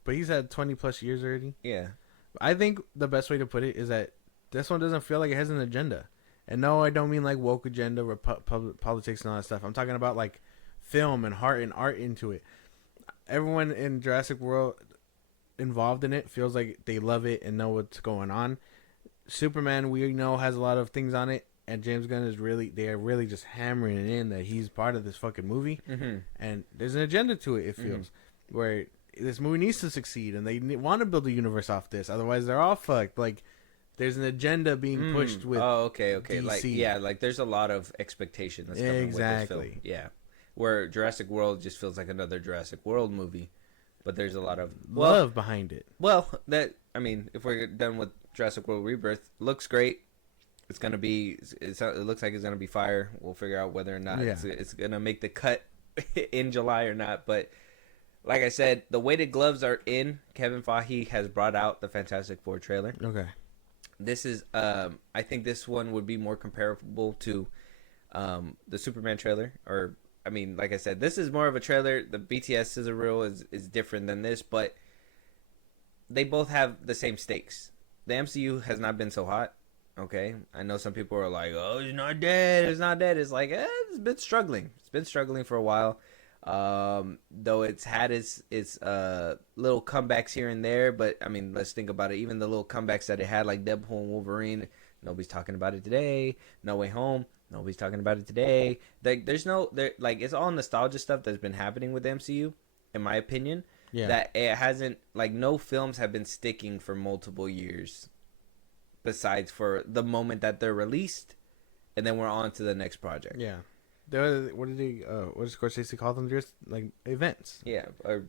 but he's had 20 plus years already. Yeah. I think the best way to put it is that this one doesn't feel like it has an agenda. And no, I don't mean like woke agenda or public politics and all that stuff. I'm talking about like film and heart and art into it. Everyone in Jurassic World involved in it feels like they love it and know what's going on. Superman, we know, has a lot of things on it, and James Gunn they are really just hammering it in that he's part of this fucking movie. And there's an agenda to it, it feels, where this movie needs to succeed, and they want to build a universe off this. Otherwise, they're all fucked. Like, there's an agenda being pushed with. Oh, okay. DC. Like there's a lot of expectation that's coming with this film. Yeah, where Jurassic World just feels like another Jurassic World movie, but there's a lot of love behind it. Well, if we're done with Jurassic World Rebirth, looks great. It's gonna be. It looks like it's gonna be fire. We'll figure out whether or not it's gonna make the cut in July or not, but. Like I said, the weighted gloves are in. Kevin Feige has brought out the Fantastic Four trailer. Okay. This is, I think this one would be more comparable to the Superman trailer. Or, I mean, like I said, this is more of a trailer. The BTS sizzle reel is different than this, but they both have the same stakes. The MCU has not been so hot. Okay. I know some people are like, oh, it's not dead. It's not dead. It's like, it's been struggling. It's been struggling for a while. Though it's had its little comebacks here and there, but I mean, let's think about it. Even the little comebacks that it had, like Deadpool and Wolverine, nobody's talking about it today. No Way Home, nobody's talking about it today. Like, it's all nostalgia stuff that's been happening with the MCU, in my opinion. Yeah. That it hasn't, like, no films have been sticking for multiple years, besides for the moment that they're released, and then we're on to the next project. Yeah. What does Scorsese call them? Just like events. Yeah, or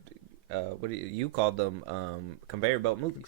what do you called them? Conveyor belt movies.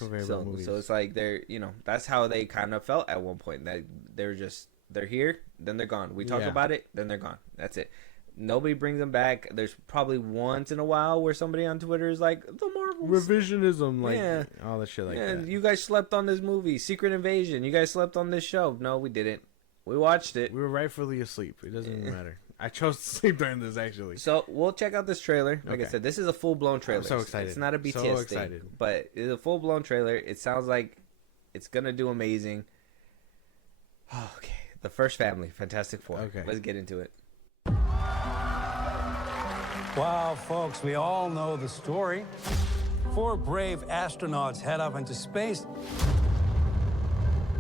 So it's like they're, that's how they kind of felt at one point. That they're here, then they're gone. We talk about it, then they're gone. That's it. Nobody brings them back. There's probably once in a while where somebody on Twitter is like, the Marvels. Revisionism, like all that shit like that. You guys slept on this movie, Secret Invasion. You guys slept on this show. No, we didn't. We watched it. We were rightfully asleep. It doesn't even matter. I chose to sleep during this, actually. So we'll check out this trailer. Like I said, this is a full-blown trailer. I'm so excited. It's not a BTS thing, but it's a full-blown trailer. It sounds like it's going to do amazing. Okay. The first family, Fantastic Four. Okay. Let's get into it. Wow, folks, we all know the story. 4 brave astronauts head off into space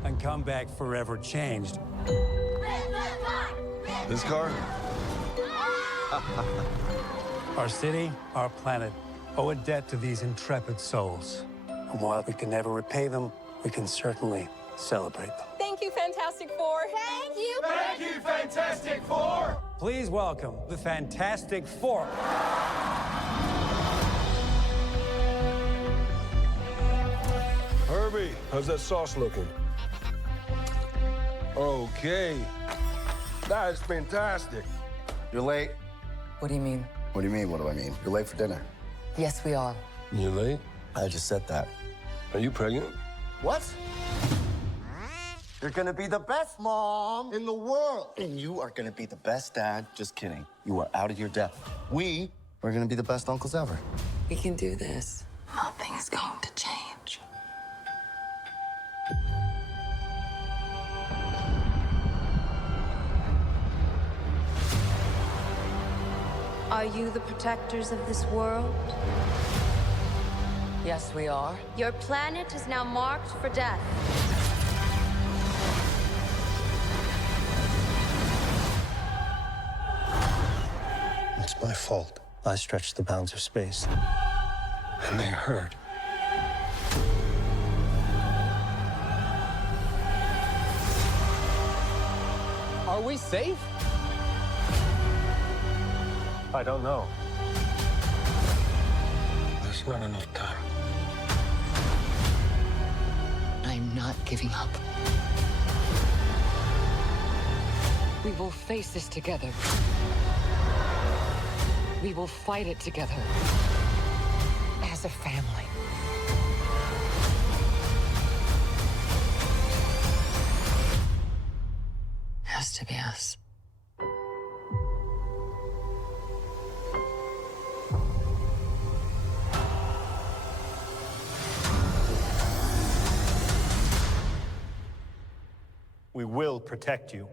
and come back forever changed. This car? Our city, our planet, owe a debt to these intrepid souls. And while we can never repay them, we can certainly celebrate them. Thank you, Fantastic Four. Thank you. Thank you, Fantastic Four. Please welcome the Fantastic Four. Herbie, how's that sauce looking? Okay. That is fantastic. You're late. What do you mean? What do you mean, what do I mean? You're late for dinner. Yes, we are. You late? I just said that. Are you pregnant? What? You're gonna be the best mom in the world. And you are gonna be the best dad. Just kidding. You are out of your depth. We are gonna be the best uncles ever. We can do this. Nothing's going to change. Are you the protectors of this world? Yes, we are. Your planet is now marked for death. It's my fault. I stretched the bounds of space. And they hurt. Are we safe? I don't know. There's not enough time. I'm not giving up. We will face this together. We will fight it together. As a family. Has to be us. We will protect you.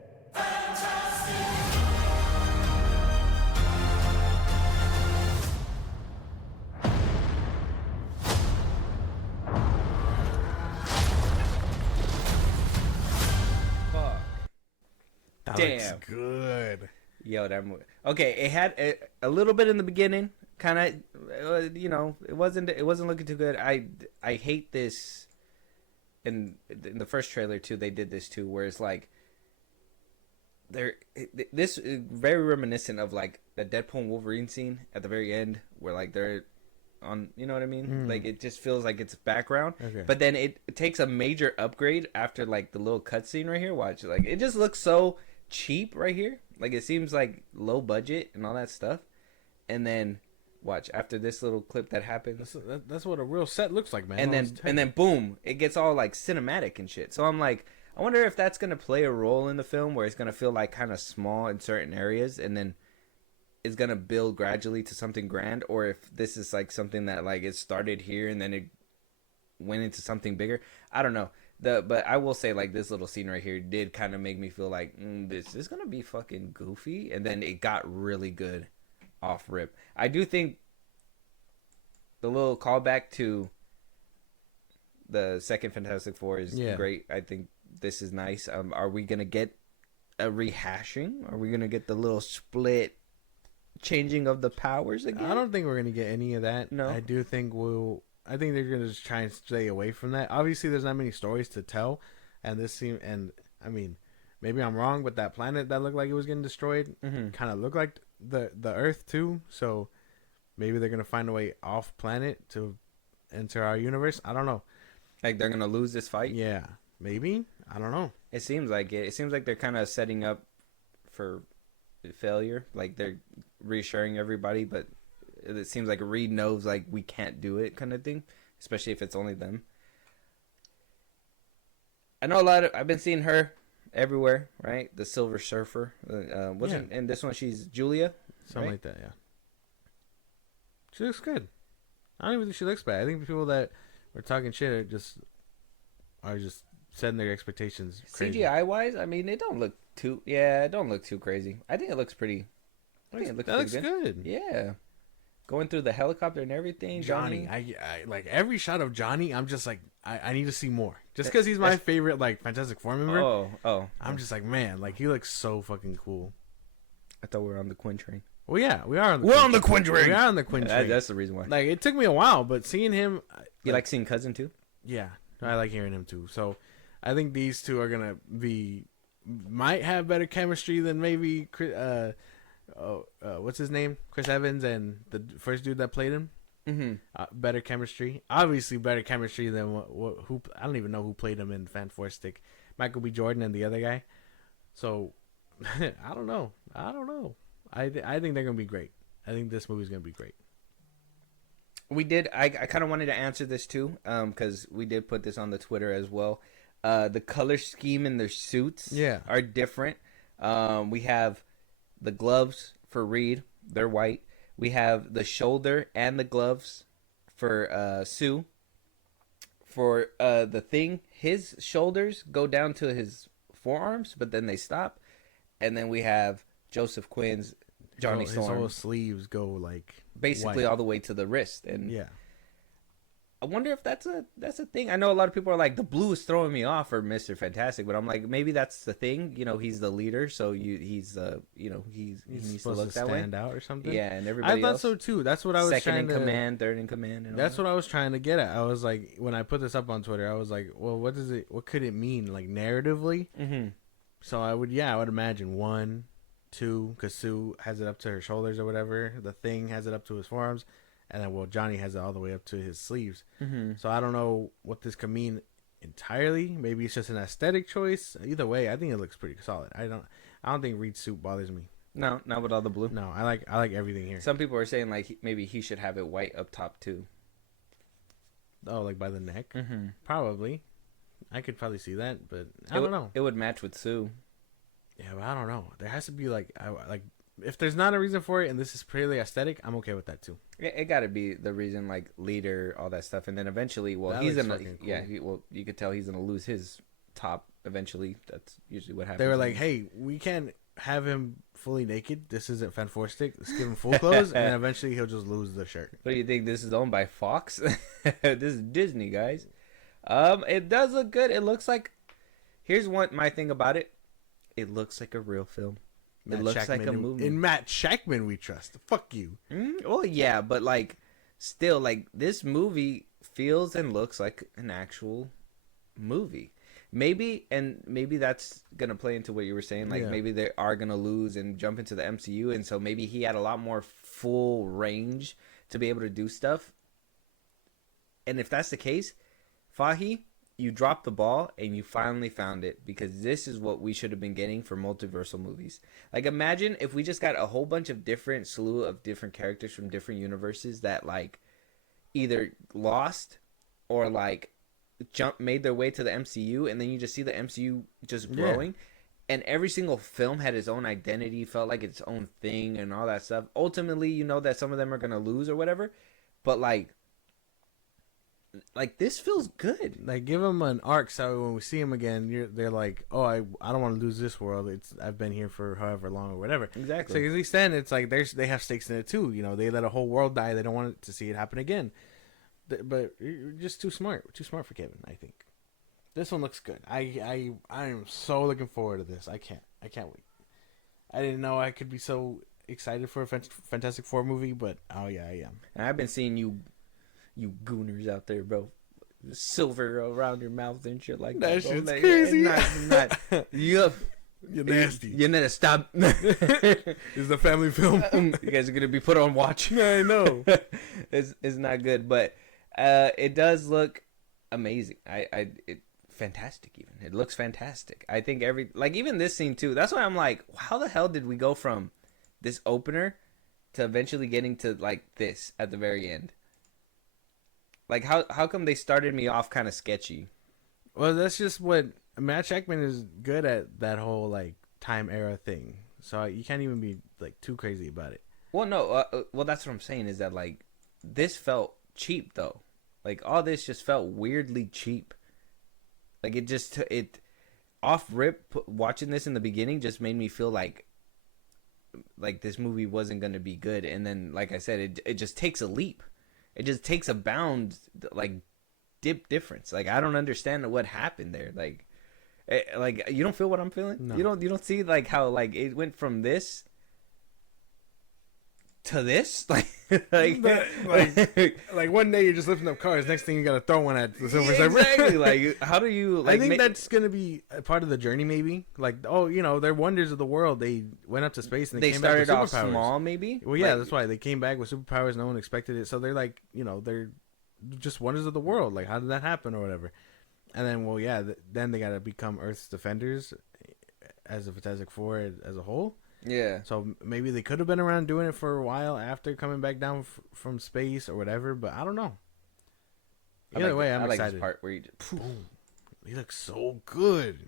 That Damn. looks good. Yo, that movie. Okay, it had a little bit in the beginning, kind of, it wasn't looking too good. I hate this. In the first trailer too, they did this too, where it's like this is very reminiscent of like the Deadpool and Wolverine scene at the very end, where like they're on, you know what I mean? Like it just feels like it's background, but then it takes a major upgrade after like the little cutscene right here. Watch, like it just looks so cheap right here. Like it seems like low budget and all that stuff, and then. Watch after this little clip that happens. That's what a real set looks like, man. And then boom, it gets all like cinematic and shit. So I'm like, I wonder if that's gonna play a role in the film where it's gonna feel like kind of small in certain areas, and then it's gonna build gradually to something grand, or if this is like something that like it started here and then it went into something bigger. I don't know. But I will say like this little scene right here did kind of make me feel like this is gonna be fucking goofy, and then it got really good. Off rip. I do think the little callback to the second Fantastic Four is great. I think this is nice. Are we gonna get a rehashing? Are we gonna get the little split changing of the powers again? I don't think we're gonna get any of that. No, I do think I think they're gonna just try and stay away from that. Obviously, there's not many stories to tell, and I mean, maybe I'm wrong, but that planet that looked like it was getting destroyed kind of looked like the Earth too. So Maybe they're gonna find a way off planet to enter our universe. I don't know. Like they're gonna lose this fight. Yeah, maybe. I don't know. It seems like it. It seems like they're kind of setting up for failure. Like they're reassuring everybody, but it seems like Reed knows like we can't do it, kind of thing. Especially if it's only them. I know I've been seeing her everywhere, right? The Silver Surfer. Wasn't in this one? She's Julia, something right? like that. Yeah. She looks good. I don't even think she looks bad. I think the people that were talking shit are just setting their expectations crazy. CGI wise, I mean, it don't look too. Yeah, it don't look too crazy. I think it looks pretty. I think it looks pretty good. Yeah, going through the helicopter and everything. Johnny, I like every shot of Johnny. I'm just like, I need to see more. Just because he's my favorite like Fantastic Four member. I'm just like, man, like he looks so fucking cool. I thought we were on the Quinn train. Well, yeah, we are. We're on the Quinn train. We are on the Quinn train. That's the reason why. Like it took me a while, but seeing him. You like seeing Cousin too? Yeah, I like hearing him too. So, I think these two are gonna might have better chemistry than maybe what's his name, Chris Evans, and the first dude that played him. Mm-hmm. Better chemistry, obviously better chemistry than who I don't even know who played him in Fantastic, Michael B. Jordan and the other guy. So, I don't know. I think they're gonna be great. I think this movie's gonna be great. I kind of wanted to answer this too, because we did put this on the Twitter as well. The color scheme in their suits are different. We have the gloves for Reed, they're white. We have the shoulder and the gloves for Sue. For the Thing, his shoulders go down to his forearms, but then they stop. And then we have Joseph Quinn's Johnny Storm. His whole sleeves go like basically white. all the way to the wrist, and yeah. I wonder if that's a thing. I know a lot of people are like, the blue is throwing me off for Mr. Fantastic, but I'm like, maybe that's the thing. You know, he's the leader, so he needs to look that way. Stand out or something. Yeah, and everybody I thought else, so too. That's what I was second trying in command, third in command. And that's what I was trying to get at. I was like, when I put this up on Twitter, I was like, well, what could it mean, like narratively? Mm-hmm. So I would imagine 1, 2, because Sue has it up to her shoulders or whatever. The Thing has it up to his forearms. And then, Johnny has it all the way up to his sleeves. Mm-hmm. So I don't know what this could mean entirely. Maybe it's just an aesthetic choice. Either way, I think it looks pretty solid. I don't think Reed's suit bothers me. No, not with all the blue. No, I like everything here. Some people are saying like maybe he should have it white up top too. Oh, like by the neck? Mm-hmm. Probably. I could probably see that, but I don't know. It would match with Sue. Yeah, but I don't know. There has to be like if there's not a reason for it and this is purely aesthetic, I'm okay with that too. It got to be the reason, like leader, all that stuff, and then eventually, he's gonna, cool. You could tell he's gonna lose his top eventually. That's usually what happens. They were like, "Hey, we can't have him fully naked. This isn't Fantastic. Let's give him full clothes, and eventually he'll just lose the shirt." What do you think? This is owned by Fox? This is Disney, guys. It does look good. It looks like. Here's my thing about it. It looks like a real film. It looks like a movie. In Matt Shackman, we trust. Fuck you. Well, yeah, but like, still, like this movie feels and looks like an actual movie. Maybe that's gonna play into what you were saying. Like maybe they are gonna lose and jump into the MCU, and so maybe he had a lot more full range to be able to do stuff. And if that's the case, Fahi, you dropped the ball and you finally found it, because this is what we should have been getting for multiversal movies. Like, imagine if we just got a whole bunch of different slew of different characters from different universes that like either lost or like made their way to the MCU, and then you just see the MCU just growing, and every single film had its own identity, felt like its own thing and all that stuff. Ultimately, you know that some of them are gonna lose or whatever, but like this feels good. Like, give them an arc, so when we see him again, they're like, "Oh, I don't want to lose this world. I've been here for however long or whatever." Exactly. So at least then it's like they have stakes in it too. You know, they let a whole world die. They don't want to see it happen again. But you're just too smart. We're too smart for Kevin, I think. This one looks good. I am so looking forward to this. I can't wait. I didn't know I could be so excited for a Fantastic Four movie, but oh yeah, I am. And I've been seeing you gooners out there, bro. Silver around your mouth and shit like that. That shit's crazy. Not. You're nasty. You need to stop. It's a family film. You guys are gonna be put on watch. I know. It's not good, but it does look amazing. Fantastic. Even it looks fantastic. I think even this scene too. That's why I'm like, how the hell did we go from this opener to eventually getting to like this at the very end? Like how come they started me off kind of sketchy? Well, that's just what Matt Shackman is good at, that whole like time era thing. So you can't even be like too crazy about it. Well, no. Well, that's what I'm saying is that like this felt cheap though. Like all this just felt weirdly cheap. Like it off rip. Watching this in the beginning just made me feel like this movie wasn't gonna be good. And then, like I said, it just takes a leap. It just takes a bound, like dip difference. Like I don't understand what happened there. Like you don't feel what I'm feeling. No. You don't see like how like it went from this to this. Like one day you're just lifting up cars. Next thing you gotta throw one at the Silver Surfer. Exactly. Like how do you? Like, I think that's gonna be a part of the journey. Maybe like they're wonders of the world. They went up to space and they came started back with off superpowers. small. Maybe. Well, yeah, like, that's why they came back with superpowers. No one expected it. So they're like they're just wonders of the world. Like how did that happen or whatever? And then then they gotta become Earth's defenders as a Fantastic Four as a whole. Yeah. So maybe they could have been around doing it for a while after coming back down from space or whatever, but I don't know. Either way, I'm excited. This part where you just, boom. He looks so good.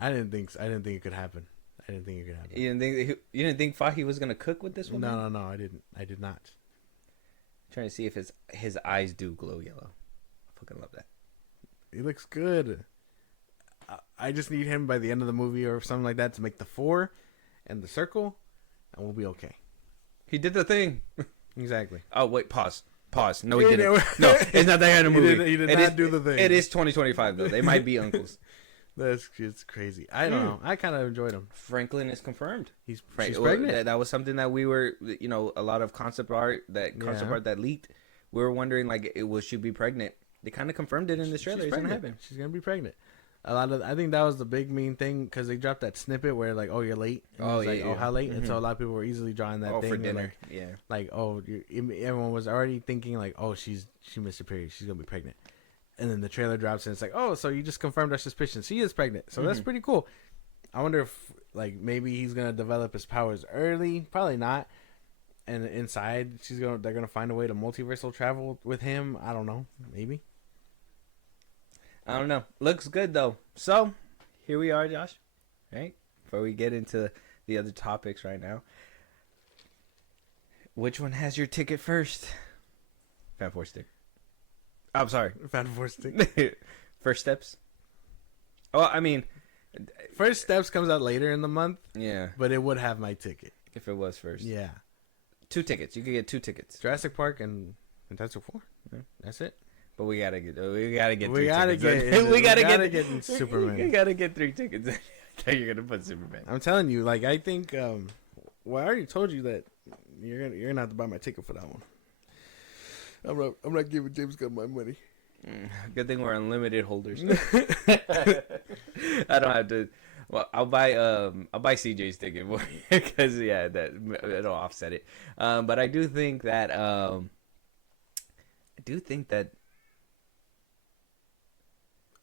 I didn't think it could happen. You didn't think Fahi was gonna cook with this one? No, I didn't. I did not. I'm trying to see if his eyes do glow yellow. I fucking love that. He looks good. I just need him by the end of the movie or something like that to make the 4 and the circle, and we'll be okay. He did the thing. Exactly. Oh wait, pause. No, he didn't. No, it's not that kind of movie. He did not do the thing. It is 2025 though. They might be uncles. That's just crazy. I don't know. I kind of enjoyed him. Franklin is confirmed. She's pregnant. That was something that we were, a lot of concept art that leaked. We were wondering like, will she be pregnant? They kind of confirmed it in the trailer. It's gonna happen. She's gonna be pregnant. I think that was the big main thing because they dropped that snippet where like, oh, you're late. And oh, how late? Mm-hmm. And so a lot of people were easily drawing that thing for dinner. Like, everyone was already thinking like, oh, she missed her period. She's gonna be pregnant. And then the trailer drops and it's like, oh, so you just confirmed our suspicion. She is pregnant. So that's pretty cool. I wonder if like maybe he's gonna develop his powers early. Probably not. And inside they're gonna find a way to multiversal travel with him. I don't know. Maybe. I don't know. Looks good though. So here we are, Josh. Right? Before we get into the other topics right now. Which one has your ticket first? Fan 4 stick. Oh, I'm sorry. Fan 4 stick. First Steps. Well, I mean, First Steps comes out later in the month. Yeah. But it would have my ticket. If it was first. Yeah. 2 tickets. You could get 2 tickets. Jurassic Park and Fantastic Four. Yeah. That's it. But we gotta get 3 We tickets. Get Superman. We gotta get 3 tickets. You're gonna put Superman. I'm telling you, like I think. I already told you that you're gonna have to buy my ticket for that one. I'm not giving James Gunn my money. Good thing we're unlimited holders. I don't have to. Well, I'll buy CJ's ticket because it'll offset it. But I do think that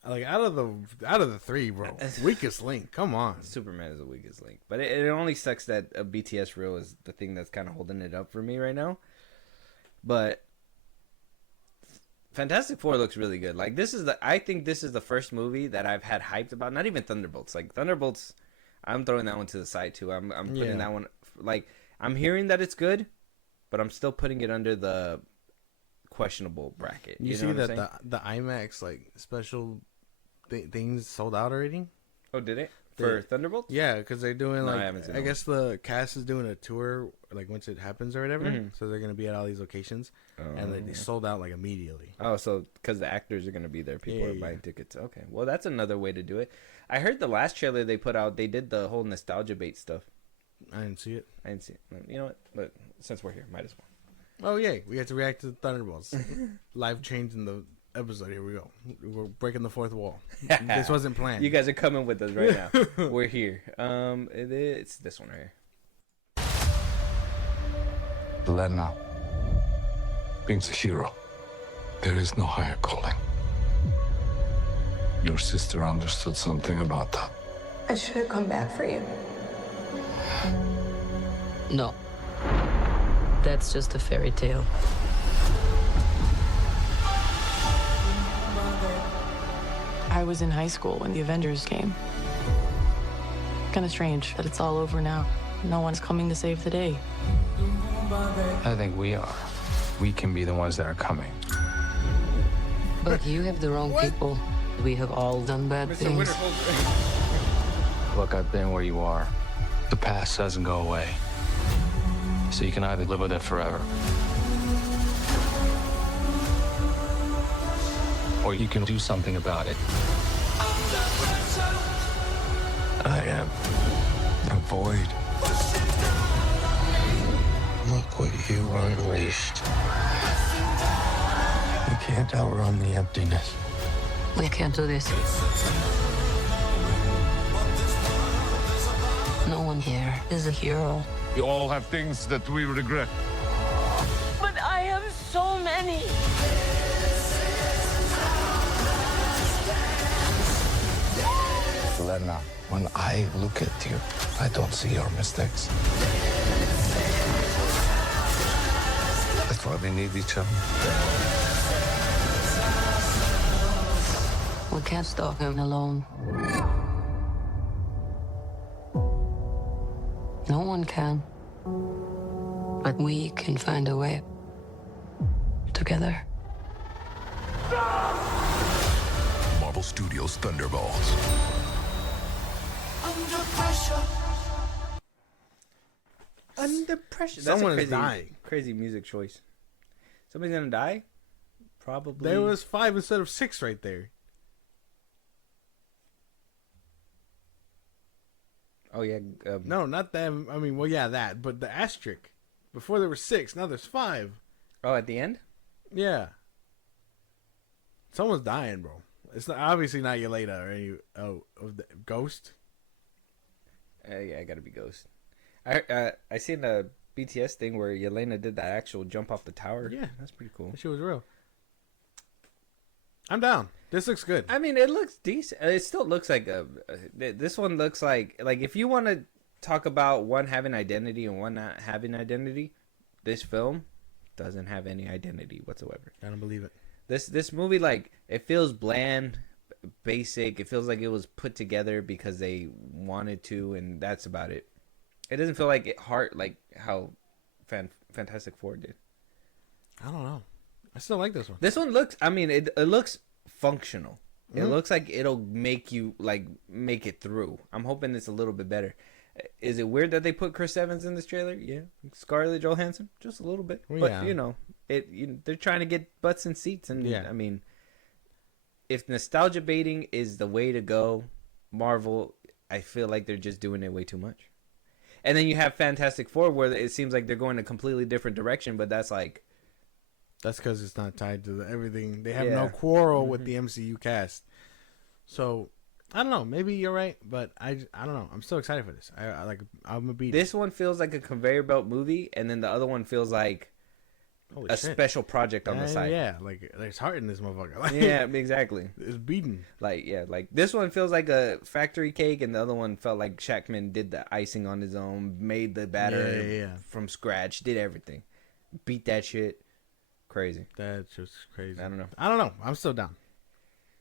like out of the 3, bro, weakest link. Come on, Superman is the weakest link. But it only sucks that a BTS reel is the thing that's kind of holding it up for me right now. But Fantastic Four looks really good. Like I think this is the first movie that I've had hyped about. Not even Thunderbolts. Like Thunderbolts, I'm throwing that one to the side too. I'm putting that one, like, I'm hearing that it's good, but I'm still putting it under the questionable bracket. You see that the IMAX like special things sold out already? Oh, did it? For Thunderbolts? Yeah, because they're doing I haven't seen I guess the cast is doing a tour like once it happens or whatever. Mm-hmm. So they're gonna be at all these locations, and they sold out like immediately. Oh, so because the actors are gonna be there, people are buying tickets. Okay, well that's another way to do it. I heard the last trailer they put out, they did the whole nostalgia bait stuff. I didn't see it. You know what? But since we're here, might as well. Oh yay, we had to react to the Thunderbolts. Life changing the episode. Here we go. We're breaking the fourth wall. This wasn't planned. You guys are coming with us right now. We're here. It's this one right here. Lena, being a hero, there is no higher calling. Your sister understood something about that. I should have come back for you. No. That's just a fairy tale. I was in high school when the Avengers came. Kind of strange that it's all over now. No one's coming to save the day. I think we are. We can be the ones that are coming. But you have the wrong people. We have all done bad things. Look, I've been where you are. The past doesn't go away. So you can either live with it forever, or you can do something about it. I am a void. Look what you unleashed. You can't outrun the emptiness. We can't do this. No one here is a hero. We all have things that we regret. But I have so many. Lena, when I look at you, I don't see your mistakes. That's why we need each other. We can't stop him alone. No one can. But we can find a way. Together. Marvel Studios Thunderbolts. Under pressure. Under pressure. That's Someone a crazy, is dying. Crazy music choice. Somebody's gonna die? Probably. There was 5 instead of 6 right there. Oh yeah. No, not them. I mean, well, yeah, that. But the asterisk. Before there were 6. Now there's 5. Oh, at the end? Yeah. Someone's dying, bro. It's not, obviously not Yelena or any. Of the Ghost. Yeah, I gotta be Ghost. I seen a BTS thing where Yelena did that actual jump off the tower. Yeah, that's pretty cool. That shit was real. I'm down. This looks good. I mean, it looks decent. It still looks like this one looks like if you want to talk about one having identity and one not having identity, this film doesn't have any identity whatsoever. I don't believe it. This movie, like, it feels bland, basic. It feels like it was put together because they wanted to, and that's about it. It doesn't feel like like how Fantastic Four did. I don't know. I still like this one. This one looks. I mean, it looks functional. It looks like it'll make you make it through. I'm hoping it's a little bit better. Is it weird that they put Chris Evans in this trailer? Yeah, Scarlett Johansson, just a little bit. Well, but yeah. They're trying to get butts in seats, and yeah. I mean, if nostalgia baiting is the way to go, Marvel, I feel like they're just doing it way too much. And then you have Fantastic Four, where it seems like they're going a completely different direction, but that's because it's not tied to everything. They have no quarrel with the MCU cast. So, I don't know. Maybe you're right, but I don't know. I'm still excited for this. I'm gonna be. This one feels like a conveyor belt movie, and then the other one feels like a special project on the side. Yeah, like there's heart in this motherfucker. Like, yeah, exactly. It's beating. Like this one feels like a factory cake, and the other one felt like Shackman did the icing on his own, made the batter from scratch, did everything, beat that shit. Crazy. That's just crazy. I don't know. I'm still down.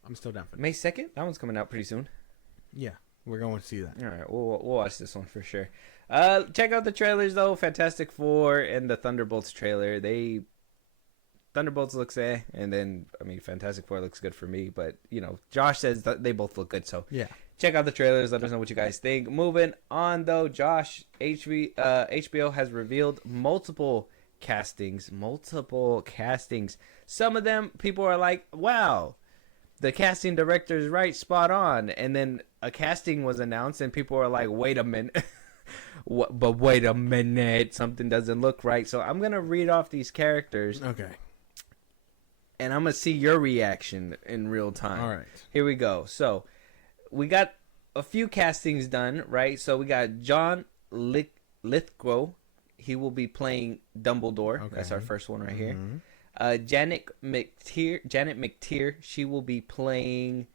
I'm still down for May 2nd. That one's coming out pretty soon. Yeah, we're going to see that. All right, we'll watch this one for sure. Check out the trailers though. Fantastic Four and the Thunderbolts trailer. Thunderbolts looks and then Fantastic Four looks good for me. But Josh says that they both look good. So yeah, check out the trailers. Let us know what you guys think. Moving on though, Josh, HBO has revealed multiple castings. Some of them people are like, wow, the casting director is right, spot on. And then a casting was announced and people are like, wait a minute. But wait a minute, something doesn't look right. So I'm gonna read off these characters. Okay. and I'm gonna see your reaction in real time. All right. Here we go. So we got a few castings done, right? So we got John Lithgow. He will be playing Dumbledore. Okay. That's our first one right here. Mhm. Janet McTeer. She will be playing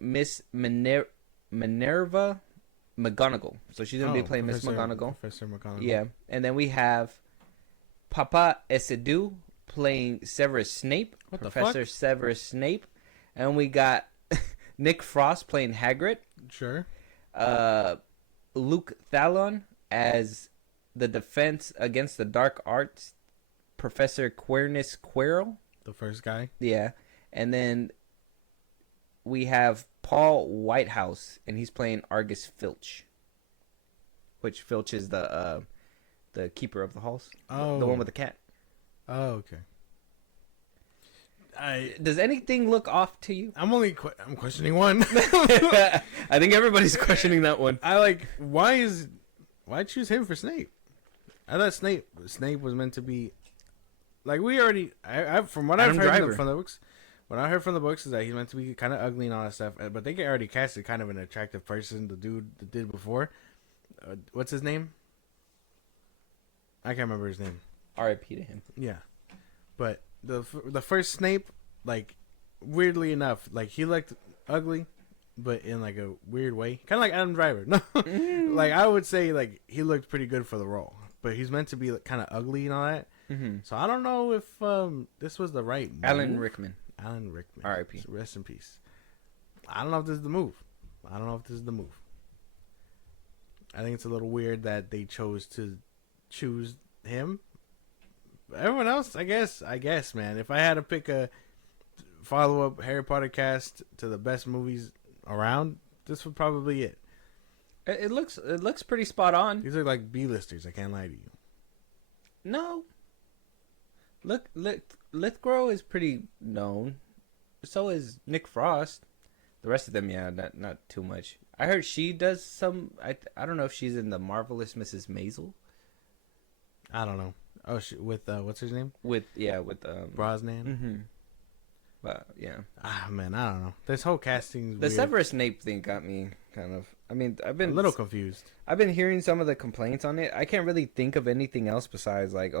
Miss Minerva McGonagall. So she's gonna be playing Miss McGonagall. Professor McGonagall. Yeah, and then we have Papa Esidu playing Severus Snape. What the Professor fuck? Severus Snape, and we got Nick Frost playing Hagrid. Sure. Luke Thalon as the Defense Against the Dark Arts, Professor Quirinius Quirrell. The first guy. Yeah, and then we have Paul Whitehouse, and he's playing Argus Filch. Which Filch is the keeper of the halls. Oh, the one with the cat. Oh, okay. Does anything look off to you? I'm questioning one. I think everybody's questioning that one. Why choose him for Snape? I thought Snape was meant to be like from what I've heard from the books. What I heard from the books is that he's meant to be kind of ugly and all that stuff, but they already casted kind of an attractive person. The dude that did before, what's his name? I can't remember his name. R.I.P. to him. Yeah, but the first Snape, like weirdly enough, like he looked ugly, but in like a weird way, kind of like Adam Driver. No, like I would say like he looked pretty good for the role, but he's meant to be like, kind of ugly and all that. Mm-hmm. So I don't know if this was the right move. Alan Rickman. R.I.P. Rest in peace. I don't know if this is the move. I think it's a little weird that they chose to choose him. Everyone else, I guess, man. If I had to pick a follow-up Harry Potter cast to the best movies around, this would probably it. It looks pretty spot on. These are like B-listers. I can't lie to you. No. Look, Lithgow is pretty known. So is Nick Frost. The rest of them, yeah, not too much. I heard she does some. I don't know if she's in the Marvelous Mrs. Maisel. I don't know. Oh, with what's his name? With Brosnan. Mm-hmm. But yeah. Man, I don't know. This whole casting. The weird. Severus Snape thing got me kind of. I mean, I've been a little confused. I've been hearing some of the complaints on it. I can't really think of anything else besides like,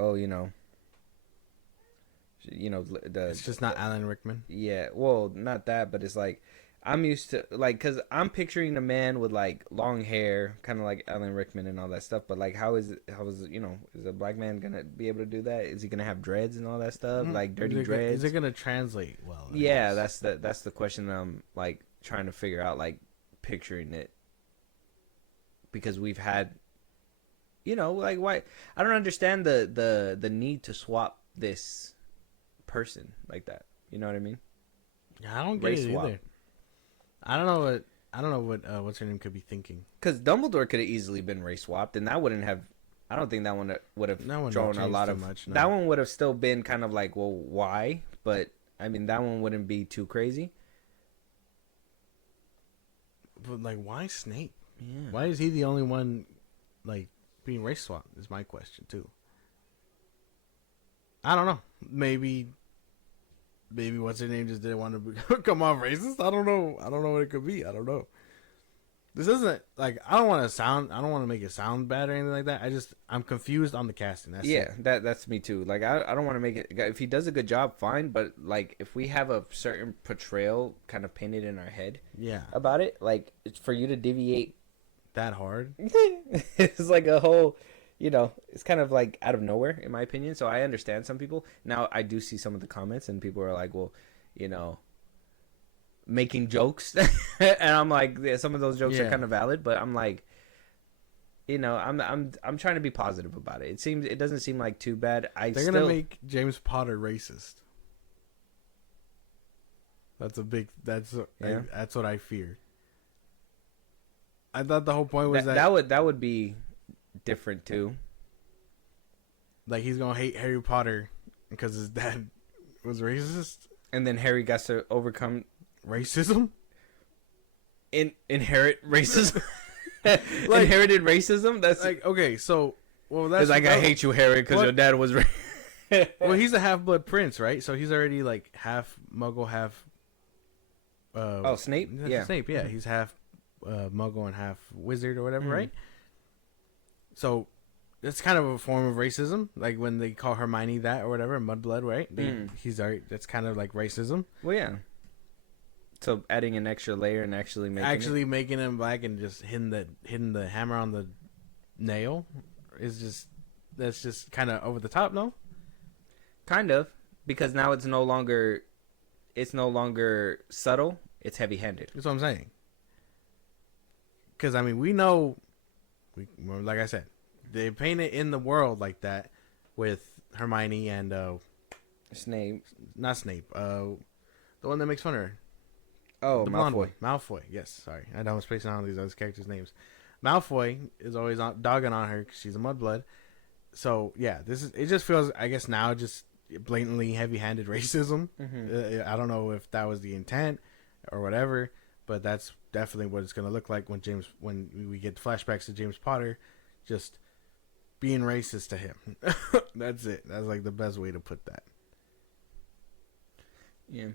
it's just not Alan Rickman. Yeah, well, not that, but it's like I'm used to because I'm picturing a man with like long hair, kind of like Alan Rickman and all that stuff. But like, how is is a black man gonna be able to do that? Is he gonna have dreads and all that stuff, like dirty dreads? Is it gonna translate well? Yeah, that's the question that I'm like trying to figure out, like picturing it, because we've had, like why I don't understand the need to swap this person like that. You know what I mean? Yeah, I don't get it either. I don't know what what's her name could be thinking. Because Dumbledore could have easily been race swapped, and that wouldn't have. I don't think that one would have drawn a lot of. Much, no. That one would have still been kind of like, well, why? But I mean, that one wouldn't be too crazy. But like, why Snape? Yeah. Why is he the only one like being race swapped? Is my question too. I don't know. Maybe what's her name just didn't want to come off racist. I don't know what it could be. I don't know. This isn't like I don't want to make it sound bad or anything like that. I'm confused on the casting. That's it. That's me too. Like I don't want to make it. If he does a good job, fine. But like if we have a certain portrayal kind of painted in our head, about it, like it's for you to deviate that hard. It's like a whole. It's kind of like out of nowhere, in my opinion. So I understand some people. Now, I do see some of the comments, and people are like, well, making jokes. And I'm like, yeah, some of those jokes are kind of valid, but I'm like, I'm trying to be positive about it. It doesn't seem like too bad. They're going to make James Potter racist. That's what I fear. I thought the whole point was that would be different too. Like he's gonna hate Harry Potter because his dad was racist, and then Harry got to overcome racism. Inherit racism. Inherited racism. That's like okay. So Well, that's it's like I hate you, Harry, because your dad was. Well, he's a half-blood prince, right? So he's already like half Muggle, half. Snape. Yeah, Snape. Yeah, he's half Muggle and half wizard or whatever, right? So it's kind of a form of racism, like when they call Hermione that or whatever, mudblood, right? He's already, that's kind of like racism. Well, yeah. So adding an extra layer and actually making him black and just hitting the hammer on the nail is that's just kind of over the top, no? Kind of, because now it's no longer subtle. It's heavy-handed. That's what I'm saying. Because I mean, we know, like I said, they paint it in the world like that with Hermione and Snape. Not Snape. The one that makes fun of her. Oh, the blonde boy. Malfoy. Yes, sorry. I know I'm spacing out on these other characters' names. Malfoy is always dogging on her because she's a mudblood. So yeah, it just feels, I guess now, just blatantly heavy-handed racism. I don't know if that was the intent or whatever, but that's definitely what it's going to look like when we get flashbacks to James Potter, just being racist to him. That's it. That's like the best way to put that. Yeah.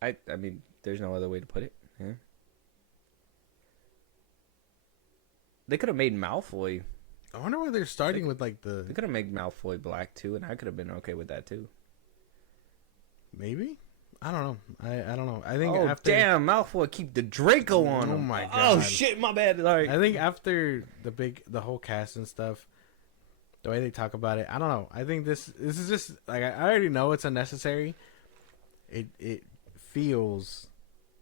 I mean, there's no other way to put it. Yeah. They could have made Malfoy. I wonder why they're starting with like the. They could have made Malfoy black too, and I could have been okay with that too. Maybe. I don't know. I don't know. I think after damn Malfoy keep the Draco on him. Oh my god. Oh shit, my bad. Sorry. I think after the whole cast and stuff, the way they talk about it, I don't know. I think this is just like I already know it's unnecessary. It feels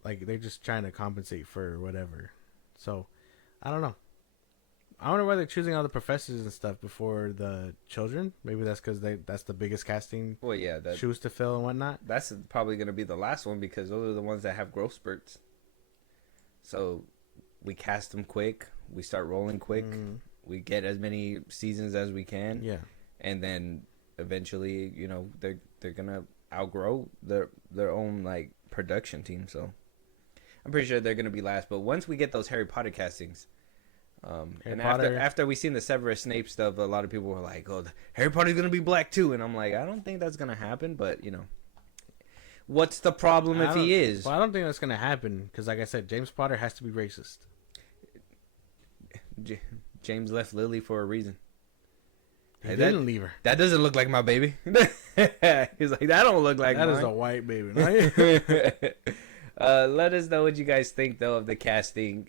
like they're just trying to compensate for whatever. So I don't know. I wonder why they're choosing all the professors and stuff before the children. Maybe that's because that's the biggest casting. Well, yeah, shoes to fill and whatnot. That's probably going to be the last one because those are the ones that have growth spurts. So we cast them quick. We start rolling quick. We get as many seasons as we can. Yeah, and then eventually, they're gonna outgrow their own like production team. So I'm pretty sure they're gonna be last. But once we get those Harry Potter castings. After we seen the Severus Snape stuff, a lot of people were like, "Oh, Harry Potter's gonna be black too," and I'm like, I don't think that's gonna happen. But what's the problem if he is? Well, I don't think that's gonna happen because, like I said, James Potter has to be racist. James left Lily for a reason. He didn't leave her. That doesn't look like my baby. He's like, that don't look like that mine. Is a white baby. Let us know what you guys think though of the casting.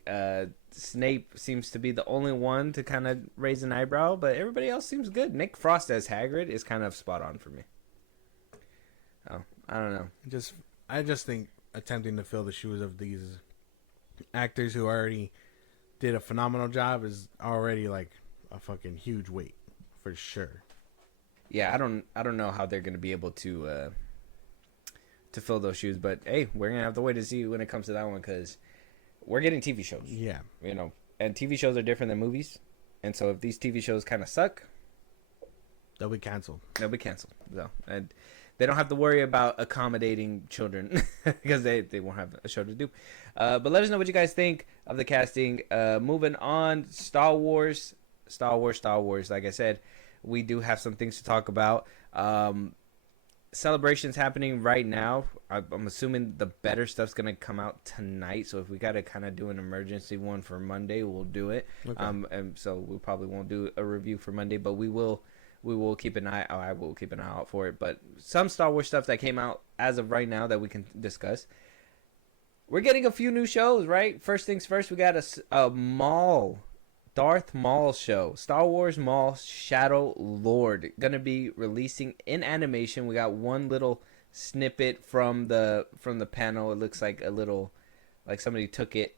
Snape seems to be the only one to kind of raise an eyebrow, but everybody else seems good. Nick Frost as Hagrid is kind of spot on for me. Oh, I don't know. I just think attempting to fill the shoes of these actors who already did a phenomenal job is already like a fucking huge weight for sure. Yeah, I don't know how they're going to be able to fill those shoes, but hey, we're going to have to wait to see when it comes to that one because we're getting TV shows. Yeah. And TV shows are different than movies. And so if these TV shows kind of suck, they'll be canceled. So, and they don't have to worry about accommodating children because they won't have a show to do. But let us know what you guys think of the casting. Moving on, Star Wars. Like I said, we do have some things to talk about. Celebrations happening right now. I'm assuming the better stuff's gonna come out tonight. So if we gotta kind of do an emergency one for Monday, we'll do it. Okay. And so we probably won't do a review for Monday, but we will keep an eye. I will keep an eye out for it. But some Star Wars stuff that came out as of right now that we can discuss. We're getting a few new shows, right? First things first, we got a Darth Maul show. Star Wars Maul Shadow Lord. Gonna be releasing in animation. We got one little snippet from the panel. It looks like a little, like somebody took it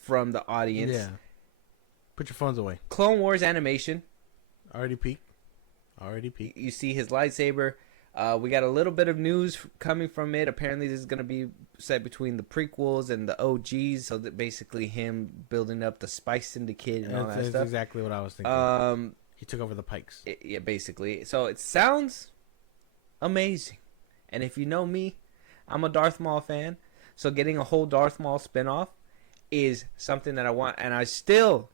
from the audience. Yeah. Put your phones away. Clone Wars animation. Already peaked. You see his lightsaber. We got a little bit of news coming from it. Apparently, this is going to be set between the prequels and the OGs. So that basically him building up the Spice Syndicate and all that stuff. That's exactly what I was thinking. He took over the Pikes. Yeah, basically. So it sounds amazing. And if you know me, I'm a Darth Maul fan. So getting a whole Darth Maul spinoff is something that I want. And I still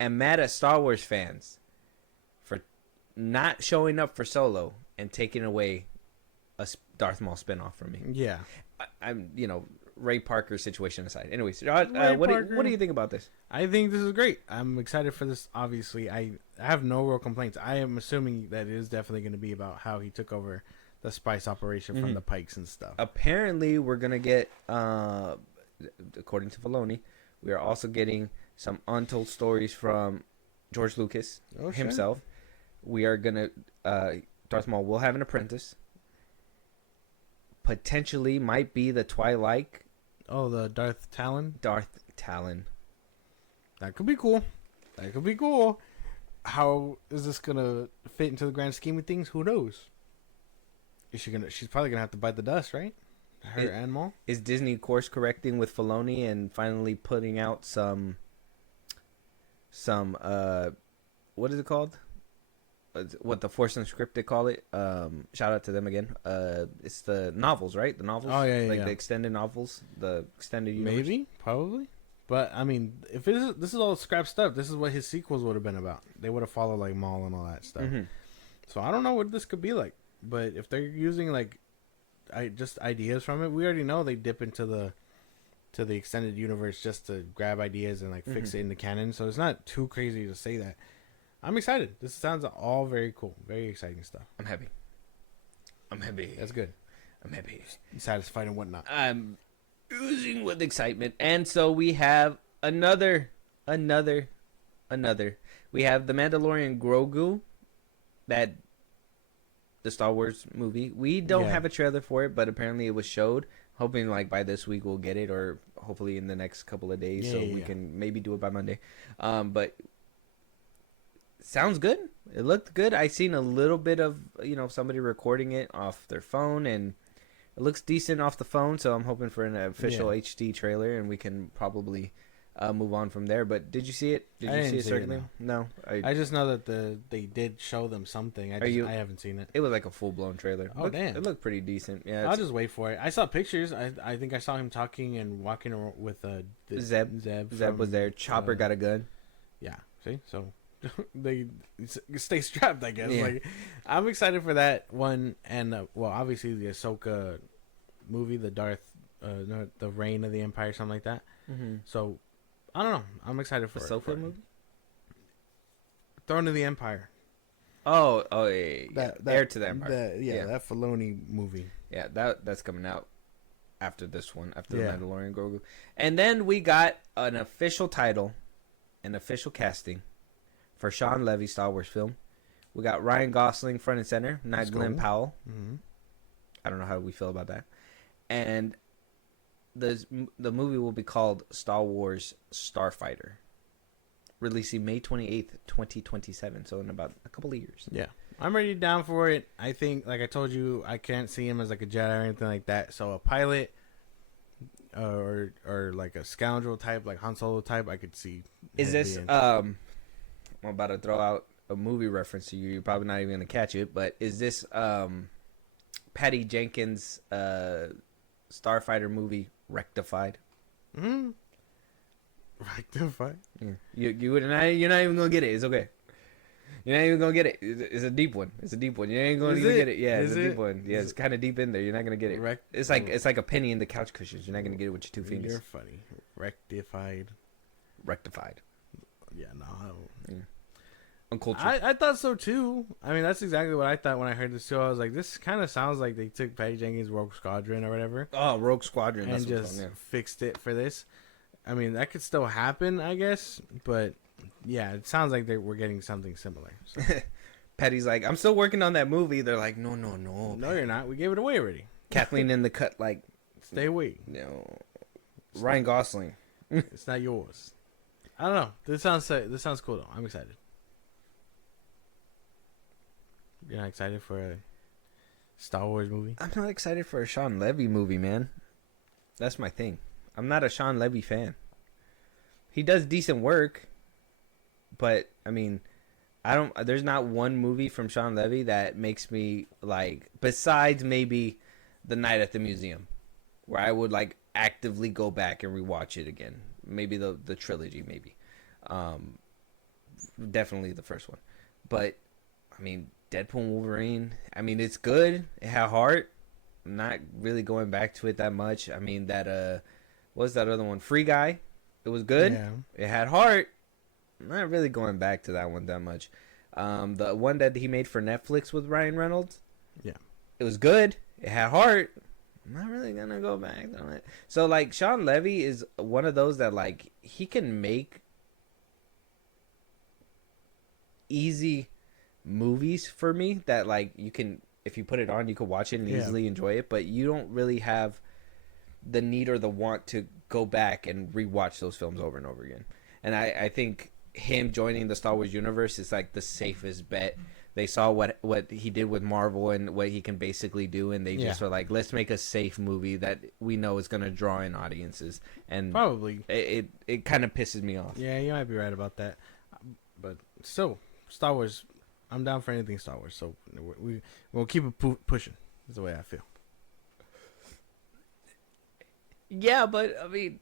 am mad at Star Wars fans for not showing up for Solo and taking away a Darth Maul spinoff from me. Yeah. I'm, Ray Parker situation aside. Anyways, Ray what Parker. do you think about this? I think this is great. I'm excited for this. Obviously, I have no real complaints. I am assuming that it is definitely going to be about how he took over the spice operation from the Pikes and stuff. Apparently, we're going to get, according to Filoni, we are also getting some untold stories from George Lucas himself. We are going to, Darth Maul will have an apprentice. Potentially might be the Twilight. Oh, the Darth Talon? Darth Talon. That could be cool. That could be cool. How is this going to fit into the grand scheme of things? Who knows? She's probably going to have to bite the dust, right? Her and Maul? Is Disney course correcting with Filoni and finally putting out some what is it called? What the Force Unscripted call it? Shout out to them again. It's the novels, right? The novels. Oh yeah, the extended novels, the extended universe. Maybe, probably. But I mean, if this is all scrap stuff, this is what his sequels would have been about. They would have followed like Maul and all that stuff. So I don't know what this could be like. But if they're using like, just ideas from it, we already know they dip into the extended universe just to grab ideas and like fix it into canon. So it's not too crazy to say that. I'm excited. This sounds all very cool. Very exciting stuff. I'm happy. That's good. I'm happy. Satisfied and whatnot. I'm oozing with excitement. And so we have another. We have the Mandalorian Grogu, the Star Wars movie. We don't have a trailer for it, but apparently it was showed. Hoping like by this week we'll get it, or hopefully in the next couple of days, we can maybe do it by Monday. But sounds good. It looked good. I seen a little bit of somebody recording it off their phone, and it looks decent off the phone. So I'm hoping for an official HD trailer, and we can probably move on from there. But did you see it? Did you see it? Certainly, no. I just know that they did show them something. I haven't seen it. It was like a full blown trailer. Damn! It looked pretty decent. Yeah, I'll just wait for it. I saw pictures. I think I saw him talking and walking around with Zeb. Zeb was there. Chopper got a gun. Yeah. See, so they stay strapped, I guess. Yeah. Like, I'm excited for that one, and obviously the Ahsoka movie, the the Reign of the Empire, something like that. So I don't know. I'm excited for Ahsoka movie. Throne of the Empire. Oh yeah. That Heir to the Empire. That Filoni movie. Yeah, that's coming out after this one, after the Mandalorian Grogu, and then we got an official title, an official casting for Sean Levy's Star Wars film. We got Ryan Gosling front and center, not Glenn Powell. I don't know how we feel about that. And the movie will be called Star Wars Starfighter, releasing May 28th, 2027, so in about a couple of years. Yeah. I'm already down for it. I think, like I told you, I can't see him as like a Jedi or anything like that. So a pilot or like a scoundrel type, like Han Solo type, I could see. Is this I'm about to throw out a movie reference to you. You're probably not even gonna catch it, but is this Patty Jenkins Starfighter movie Rectified? Rectified? Yeah. You're not even gonna get it. It's okay. You're not even gonna get it. It's a deep one. You ain't gonna even get it. Yeah, it's a deep one. Yeah, it's kind of deep in there. You're not gonna get it. It's like a penny in the couch cushions. You're not gonna get it with your two fingers. You're funny. Rectified. Yeah, no. Uncultured. I thought so too. I mean, that's exactly what I thought when I heard this too. I was like, this kind of sounds like they took Patty Jenkins' Rogue Squadron or whatever. Oh, Rogue Squadron. And just fixed it for this. I mean, that could still happen, I guess. But yeah, it sounds like we're getting something similar. So. Patty's like, I'm still working on that movie. They're like, no. No, you're not. We gave it away already. Kathleen in the cut, like, stay away. No. Ryan Gosling. It's not yours. I don't know. This sounds cool though. I'm excited. You're not excited for a Star Wars movie? I'm not excited for a Sean Levy movie, man. That's my thing. I'm not a Sean Levy fan. He does decent work, but I mean, there's not one movie from Sean Levy that makes me like, besides maybe The Night at the Museum, where I would like actively go back and rewatch it again. Maybe the trilogy, maybe. definitely the first one. But I mean, Deadpool and Wolverine. I mean, it's good. It had heart. I'm not really going back to it that much. I mean, that what was that other one? Free Guy. It was good. Yeah. It had heart. I'm not really going back to that one that much. The one that he made for Netflix with Ryan Reynolds. Yeah. It was good. It had heart. I'm not really gonna go back on it. So like Sean Levy is one of those that like he can make easy movies for me that like you can, if you put it on, you could watch it and easily enjoy it, but you don't really have the need or the want to go back and rewatch those films over and over again. And I think him joining the Star Wars universe is like the safest bet. They saw what he did with Marvel and what he can basically do, and they just were like, let's make a safe movie that we know is going to draw in audiences. And probably it kind of pisses me off. Yeah, you might be right about that. But still, Star Wars, I'm down for anything Star Wars. So we'll keep it pushing. That's the way I feel. Yeah, but I mean,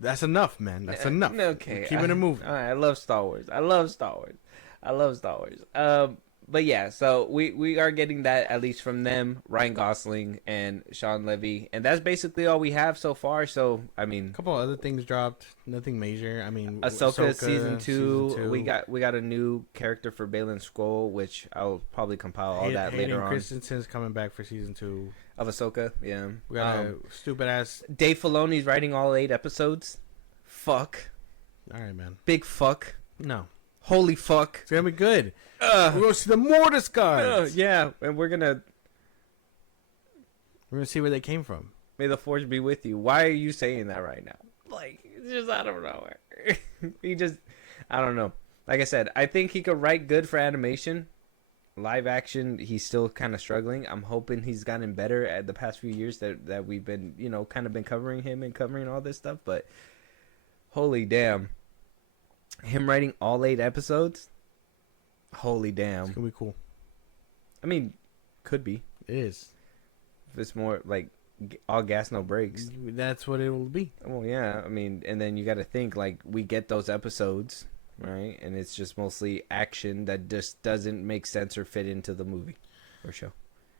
that's enough, man. That's enough. Okay, keeping it moving. All right, I love Star Wars. I love Star Wars. But yeah, so we are getting that at least from them, Ryan Gosling and Sean Levy, and that's basically all we have so far. So I mean, a couple other things dropped, nothing major. I mean, Ahsoka season 2. We got a new character for Baylan Skoll, which I'll probably compile all that later on. Christensen's coming back for season 2 of Ahsoka. Yeah, we got a stupid ass Dave Filoni's writing all 8 episodes. Fuck. All right, man. Big fuck. No. Holy fuck. It's gonna be good. We're gonna see the Mortis guys. Yeah, and we're gonna see where they came from. May the force be with you. Why are you saying that right now? Like, it's just out of nowhere. I don't know. Like I said, I think he could write good for animation. Live action, he's still kind of struggling. I'm hoping he's gotten better at the past few years that we've been, kind of been covering him and covering all this stuff. But holy damn. Him writing all 8 episodes? Holy damn. It's gonna be cool. I mean, could be. It is. If it's more like all gas, no brakes. That's what it will be. Well, yeah. I mean, and then you got to think, like, we get those episodes, right? And it's just mostly action that just doesn't make sense or fit into the movie or show.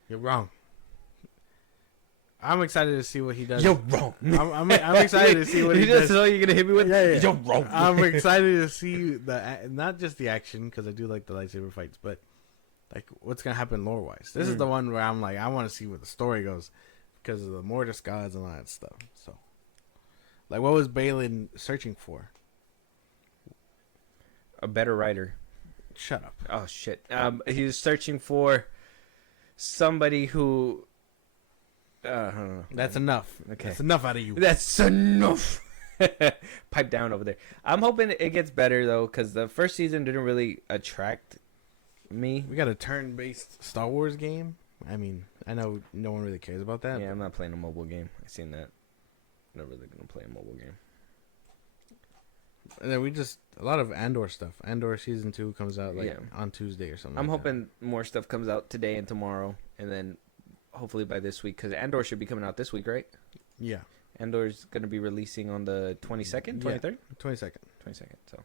You're wrong. I'm excited to see what he does. You're wrong. I'm excited to see what he does. That's all you're gonna hit me with. Yeah. You're wrong. I'm excited to see not just the action, because I do like the lightsaber fights, but like what's gonna happen lore wise. This is the one where I'm like, I want to see where the story goes because of the Mortis gods and all that stuff. So, like, what was Baylan searching for? A better writer. Shut up. Oh shit. He was searching for somebody who. I don't know. That's enough. Okay. That's enough out of you. That's enough. Pipe down over there. I'm hoping it gets better though, because the first season didn't really attract me. We got a turn-based Star Wars game. I mean, I know no one really cares about that. Yeah, I'm not playing a mobile game. I've seen that. I'm not really gonna play a mobile game. And then a lot of Andor stuff. Andor season 2 comes out on Tuesday or something. I'm hoping more stuff comes out today and tomorrow, and then hopefully by this week, because Andor should be coming out this week, right? Yeah. Andor's going to be releasing on the 22nd, 23rd? Yeah, 22nd. So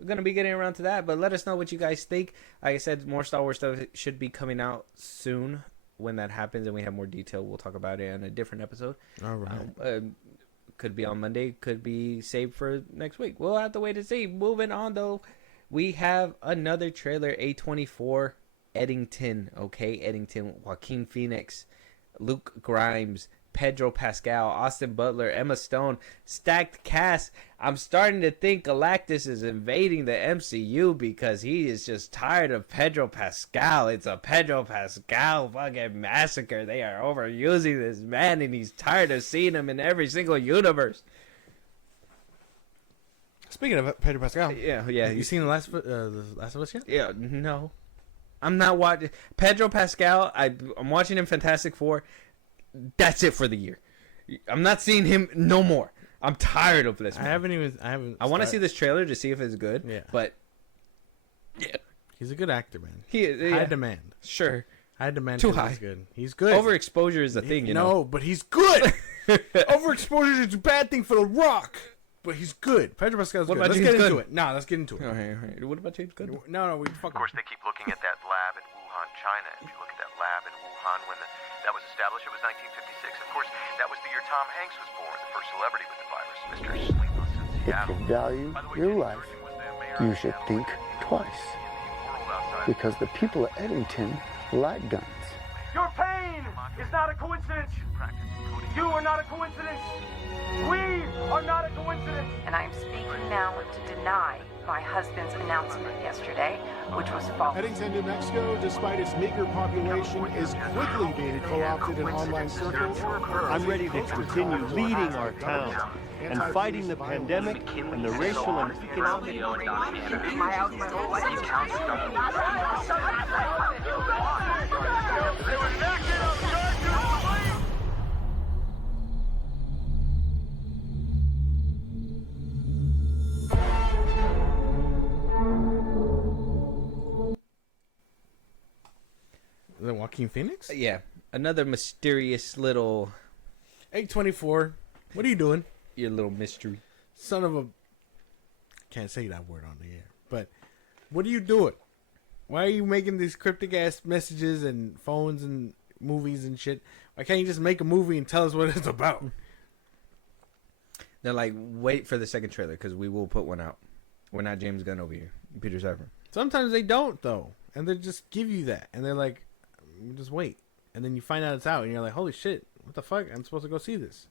we're going to be getting around to that, but let us know what you guys think. Like I said, more Star Wars stuff should be coming out soon. When that happens and we have more detail, we'll talk about it in a different episode. All right. Could be on Monday, could be saved for next week. We'll have to wait and see. Moving on, though, we have another trailer, A24 Eddington, okay? Eddington, Joaquin Phoenix, Luke Grimes, Pedro Pascal, Austin Butler, Emma Stone, stacked cast. I'm starting to think Galactus is invading the MCU because he is just tired of Pedro Pascal. It's a Pedro Pascal fucking massacre. They are overusing this man, and he's tired of seeing him in every single universe. Speaking of Pedro Pascal, yeah. You seen the Last of Us yet? Yeah, no. I'm not watching Pedro Pascal. I'm watching him Fantastic Four. That's it for the year. I'm not seeing him no more. I'm tired of this, man. I want to see this trailer to see if it's good. Yeah. But yeah. He's a good actor, man. He is high demand. Sure. High demand. Too high. He's good. He's good. Overexposure is a thing, you know. No, but he's good. Overexposure is a bad thing for The Rock. but he's good. Pedro Pascal's What good. about Let's James get into Gunn? it. Nah, let's get into it. All right. What about James Gunn? No, we fuck. Of course, they keep looking at that lab in Wuhan, China. If you look at that lab in Wuhan when that was established, it was 1956. Of course, that was the year Tom Hanks was born, the first celebrity with the virus, Mr. Sleepless in If Seattle. you value your life, you should think twice. Because the people of Eddington like guns. Your pain is not a coincidence. You are not a coincidence. We are not a coincidence. And I am speaking now to deny my husband's announcement yesterday, which was false. Eddington, New Mexico, despite its meager population, is quickly being co-opted in online circles. I'm ready to continue leading our town and fighting the pandemic and the racial and economic. Is that Joaquin Phoenix? Yeah, another mysterious little 824. What are you doing? Your little mystery. Son of a... Can't say that word on the air. But what are you doing? Why are you making these cryptic-ass messages and phones and movies and shit? Why can't you just make a movie and tell us what it's about? They're like, wait for the second trailer because we will put one out. We're not James Gunn over here. Peter Safran. Sometimes they don't, though. And they just give you that. And they're like, just wait. And then you find out it's out. And you're like, holy shit. What the fuck? I'm supposed to go see this.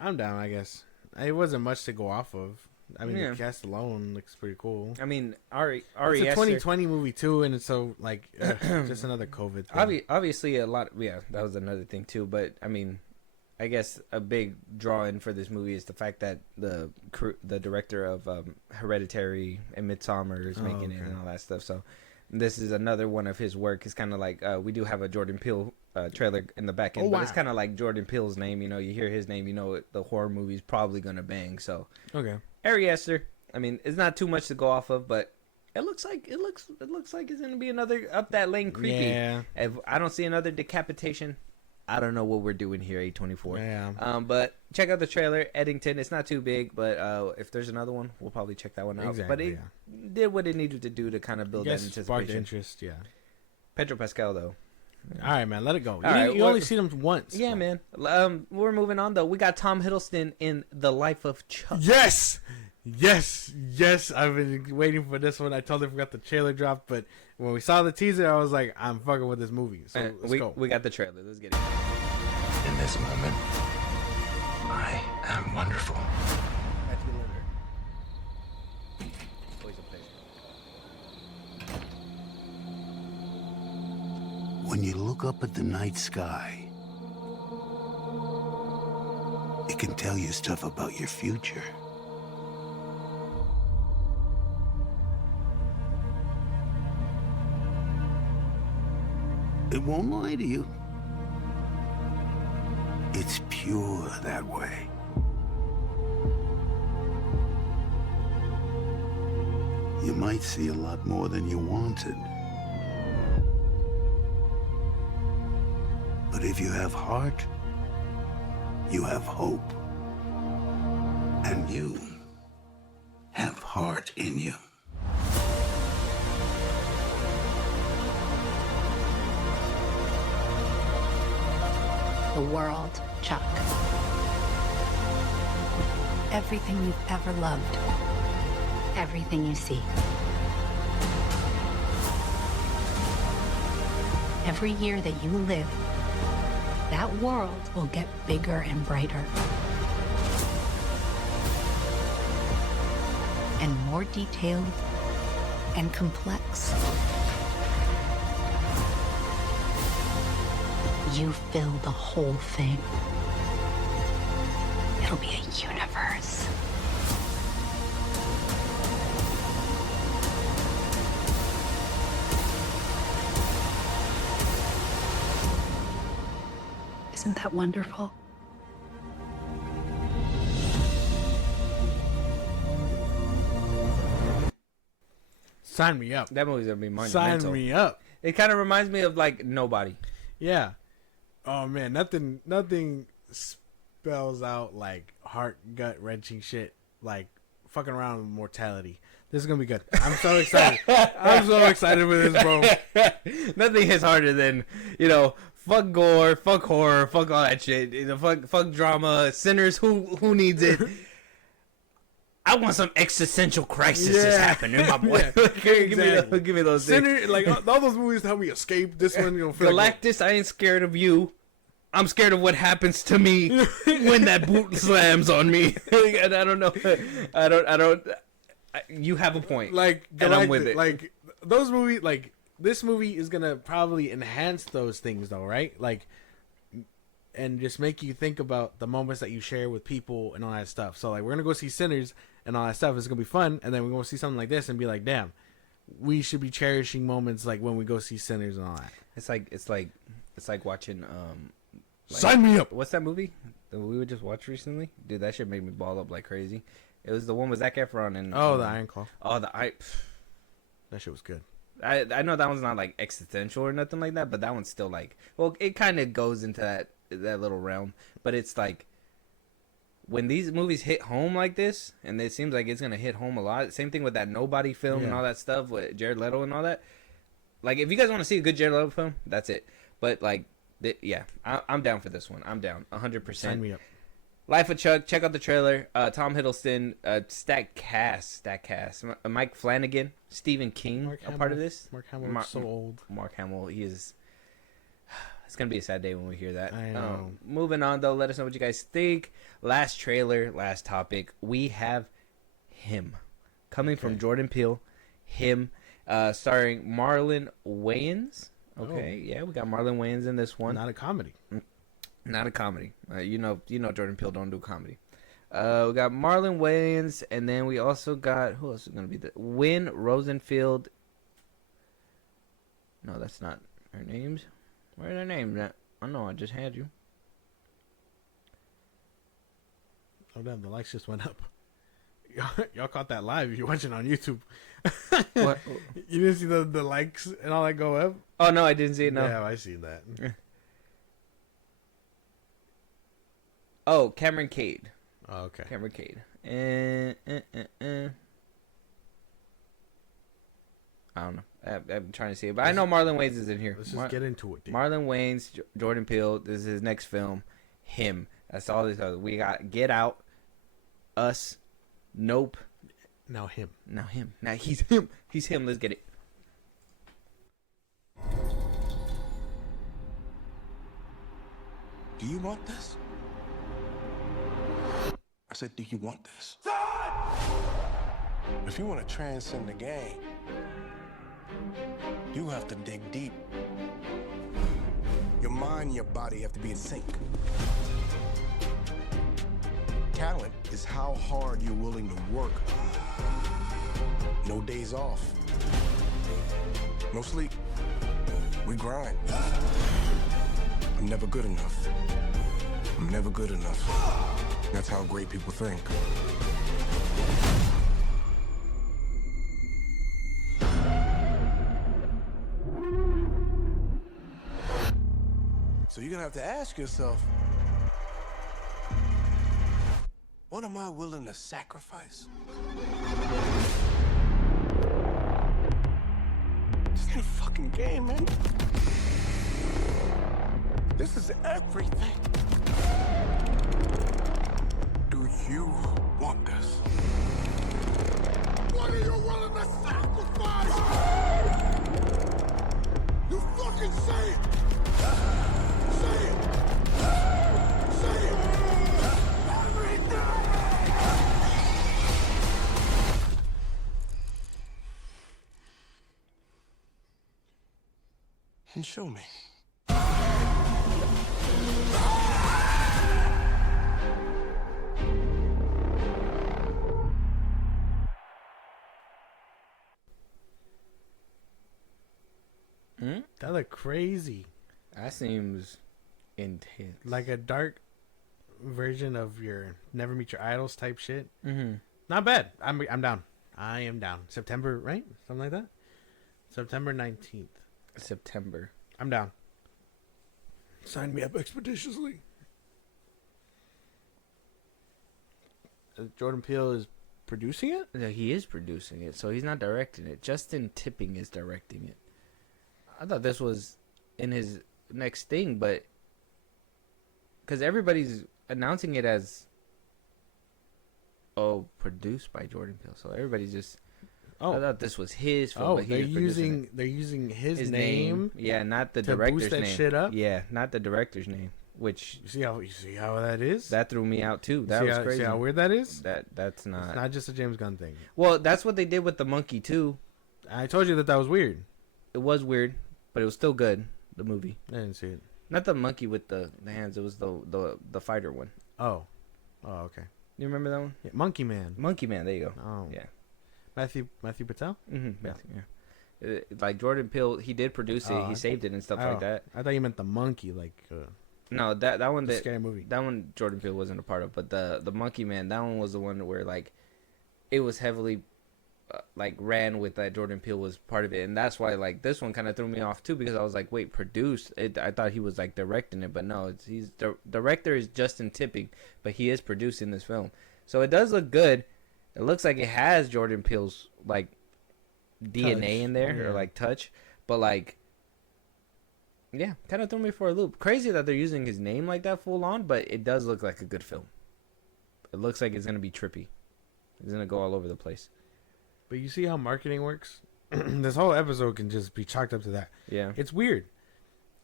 I'm down, I guess. It wasn't much to go off of. I mean, the cast alone looks pretty cool. I mean, Ari it's a 2020 movie, too. And it's so, like, just another COVID thing. Obviously, a lot. Yeah, that was another thing, too. But, I mean, I guess a big draw-in for this movie is the fact that the director of Hereditary and Midsommar is making it and all that stuff. So this is another one of his work. It's kind of like we do have a Jordan Peele trailer in the back end, but it's kind of like Jordan Peele's name. You know, you hear his name, you know the horror movie's probably gonna bang. So Ari Aster. I mean, it's not too much to go off of, but it looks like it's gonna be another up that lane creepy. Yeah. If I don't see another decapitation, I don't know what we're doing here, 824. Yeah. But check out the trailer, Eddington. It's not too big, but if there's another one, we'll probably check that one out. Exactly, but it did what it needed to do to kind of build that anticipation. Sparked interest, yeah. Pedro Pascal, though. All right, man, let it go. You only see them once. Yeah, man. We're moving on, though. We got Tom Hiddleston in The Life of Chuck. Yes! I've been waiting for this one. I totally forgot the trailer dropped, but when we saw the teaser, I was like, I'm fucking with this movie. So let's go. We got the trailer. Let's get it. In this moment, I am wonderful. When you look up at the night sky, it can tell you stuff about your future. It won't lie to you. It's pure that way. You might see a lot more than you wanted. But if you have heart, you have hope. And you have heart in you. The world, Chuck. Everything you've ever loved. Everything you see. Every year that you live, that world will get bigger and brighter. And more detailed and complex. You fill the whole thing. It'll be a universe. Isn't that wonderful? Sign me up. That movie's gonna be monumental. Sign me up. It kind of reminds me of like Nobody. Yeah. Oh man, nothing spells out like heart gut wrenching shit, like fucking around with mortality. This is gonna be good. I'm so excited. I'm so excited for this, bro. Nothing hits harder than, you know, fuck gore, fuck horror, fuck all that shit. You know, fuck drama, sinners. Who needs it? I want some existential crisis is happening, my boy. Exactly. Give me those Sinner, things. like all those movies help me escape. This one, you know, feel Galactus, I ain't scared of you. I'm scared of what happens to me when that boot slams on me. And I don't know. I don't. You have a point. Like, and I'm with it. Like those movies, like this movie is gonna probably enhance those things, though, right? Like, and just make you think about the moments that you share with people and all that stuff. So, like, we're gonna go see Sinners and all that stuff. It's gonna be fun, and then we're gonna see something like this and be like, damn, we should be cherishing moments like when we go see Sinners and all that. It's like watching. Sign me up. What's that movie that we would just watch recently? Dude, that shit made me ball up like crazy. It was the one with Zac Efron and the Iron Claw. Oh, that shit was good. I know that one's not like existential or nothing like that, but that one's still like, well, it kind of goes into that little realm. But it's like when these movies hit home like this, and it seems like it's gonna hit home a lot. Same thing with that Nobody film and all that stuff with Jared Leto and all that. Like, if you guys want to see a good Jared Leto film, that's it. But like, I'm down for this one. I'm down 100%. Sign me up. Life of Chuck. Check out the trailer. Tom Hiddleston, stacked cast. Mike Flanagan, Stephen King, a part of this. Mark Hamill is so old. Mark Hamill, he is. It's gonna be a sad day when we hear that. I know. Moving on though, let us know what you guys think. Last trailer, last topic. We have Him, coming from Jordan Peele. Him, starring Marlon Wayans. Okay, yeah, we got Marlon Wayans in this one. Not a comedy. Not a comedy. You know, Jordan Peele don't do comedy. We got Marlon Wayans, and then we also got, who else is gonna be the Wynn Rosenfield? No, that's not her names. Where are their names at? Oh no, I just had you. Oh damn, the likes just went up. Y'all caught that live if you're watching on YouTube. What? You didn't see the likes and all that go up? Oh no, I didn't see it. No. Yeah, I seen that. Oh, Cameron Cade. Oh, okay. Cameron Cade. I don't know. I'm trying to see it, but I know Marlon Wayans is in here. Let's just get into it, dude. Marlon Wayans, Jordan Peele. This is his next film. Him. That's all this. We got Get Out, Us, Nope. Now Him. Now Him. Now he's him. He's him. Let's get it. Do you want this? I said, do you want this? If you want to transcend the game, you have to dig deep. Your mind and your body have to be in sync. Talent is how hard you're willing to work. No days off. No sleep. We grind. I'm never good enough. I'm never good enough. That's how great people think. So you're gonna have to ask yourself, what am I willing to sacrifice? This ain't a fucking game, man. This is everything. Do you want this? What are you willing to sacrifice? You fucking say it! Say it! Say it! Everything! And show me. That looked crazy. That seems intense. Like a dark version of your Never Meet Your Idols type shit. Mm-hmm. Not bad. I'm down. I am down. September, right? Something like that. September 19th. September. I'm down. Sign me up expeditiously. Jordan Peele is producing it? Yeah, he is producing it, so he's not directing it. Justin Tipping is directing it. I thought this was in his next thing, but because everybody's announcing it as produced by Jordan Peele, so everybody's just. I thought this was his film. But they're using his name. Yeah, not the to director's boost that name. shit up. Yeah, not the director's name. Which you see how that is. That threw me out too. That was crazy. See how weird that is. That's not. It's not just a James Gunn thing. Well, that's what they did with the monkey too. I told you that was weird. It was weird, but it was still good. The movie. I didn't see it. Not the monkey with the hands. It was the fighter one. Oh, okay. You remember that one? Yeah, Monkey Man. Monkey Man. There you go. Oh, yeah. Matthew Patel. Mm-hmm. Yeah. Like Jordan Peele, he did produce it. He saved it and stuff like that. I thought you meant the monkey, like. No, that one the scary movie. That one Jordan Peele wasn't a part of, but the Monkey Man, that one was the one where like it was heavily like ran with that Jordan Peele was part of it, and that's why like this one kind of threw me off too, because I was like, wait, produced it? I thought he was like directing it, but no, he's the director is Justin Tipping, but he is producing this film, so it does look good. It looks like it has Jordan Peele's like DNA in there or like touch, but like. Yeah, kind of threw me for a loop. Crazy that they're using his name like that full on, but it does look like a good film. It looks like it's going to be trippy. It's going to go all over the place. But you see how marketing works? This whole episode can just be chalked up to that. Yeah. It's weird.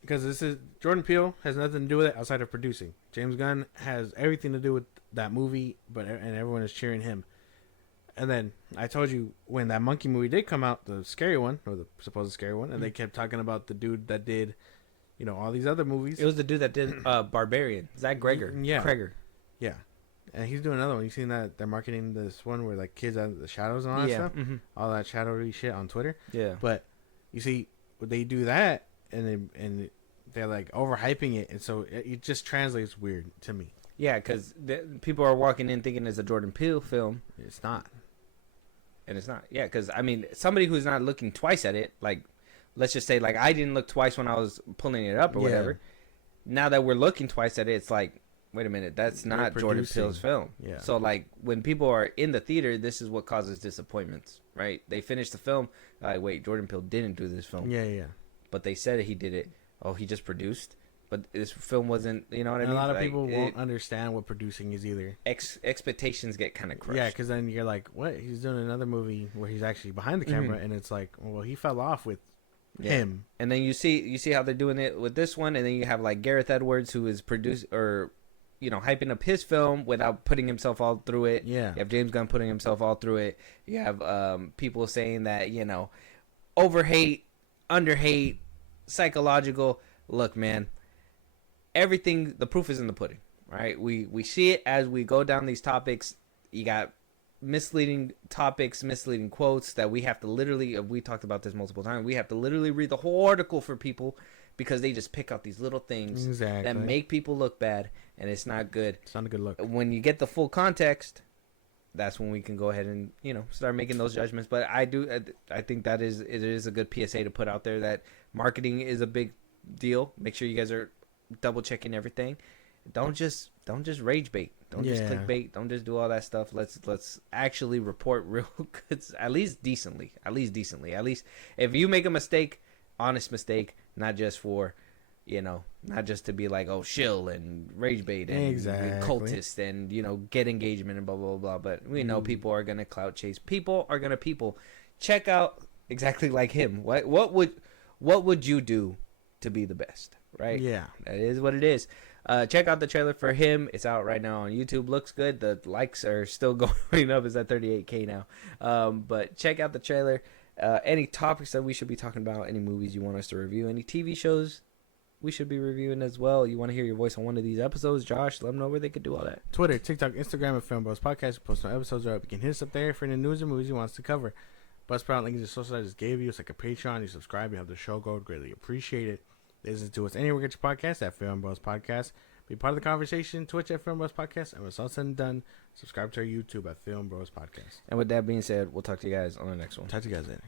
Because this is Jordan Peele has nothing to do with it outside of producing. James Gunn has everything to do with that movie, and everyone is cheering him. And then I told you when that monkey movie did come out, the scary one, or the supposed scary one, and they kept talking about the dude that did, all these other movies. It was the dude that did Barbarian. Zach Greger. Yeah. Kreger. Yeah. And he's doing another one. You seen that they're marketing this one where like kids out of the shadows and all that stuff? Mm-hmm. All that shadowy shit on Twitter. Yeah. But you see, they do that and they're like overhyping it, and so it just translates weird to me. Yeah, because people are walking in thinking it's a Jordan Peele film. It's not. And it's not. Yeah, because, I mean, somebody who's not looking twice at it, like, let's just say, like, I didn't look twice when I was pulling it up or whatever. Now that we're looking twice at it, it's like, wait a minute, that's not Jordan Peele's film. Yeah. So, like, when people are in the theater, this is what causes disappointments, right? They finish the film, like, wait, Jordan Peele didn't do this film. Yeah. But they said he did it. Oh, he just produced? But this film wasn't, you know what I mean? A lot of people won't understand what producing is either. Expectations get kind of crushed. Yeah, because then you're like, what? He's doing another movie where he's actually behind the camera, and it's like, well, he fell off with him. And then you see how they're doing it with this one, and then you have like Gareth Edwards, who is hyping up his film without putting himself all through it. Yeah. You have James Gunn putting himself all through it. You have people saying that, over hate, under hate, psychological. Look, man. Everything, the proof is in the pudding, right? We see it as we go down these topics. You got misleading topics, misleading quotes that we have to literally, we talked about this multiple times, we have to literally read the whole article for people because they just pick out these little things that make people look bad, and it's not good. It's not a good look. When you get the full context, that's when we can go ahead and, start making those judgments. But I think it is a good PSA to put out there that marketing is a big deal. Make sure you guys are double checking everything. Don't just rage bait. Don't just clickbait. Don't just do all that stuff. Let's actually report real good, at least decently. At least if you make a mistake, honest mistake, not just for, not just to be like, oh, shill and rage bait and cultist and get engagement and blah blah blah. But we know people are gonna clout chase. People are gonna check out exactly like him. What would you do to be the best? Right? Yeah. That is what it is. Check out the trailer for him. It's out right now on YouTube. Looks good. The likes are still going up. It's at 38K now. But check out the trailer. Any topics that we should be talking about, any movies you want us to review, any TV shows we should be reviewing as well. You want to hear your voice on one of these episodes, Josh, let them know where they could do all that. Twitter, TikTok, Instagram, and FilmBros Podcast. We post no episodes up. You can hit us up there for any news or movies you want us to cover. Buzzsprout link is the social I just gave you. It's like a Patreon. You subscribe, you have the show go. Greatly appreciate it. Listen to us anywhere you get your podcast at FilmBros Podcast. Be part of the conversation. Twitch at FilmBros Podcast. And when it's all said and done, subscribe to our YouTube at FilmBros Podcast. And with that being said, we'll talk to you guys on the next one. Talk to you guys later.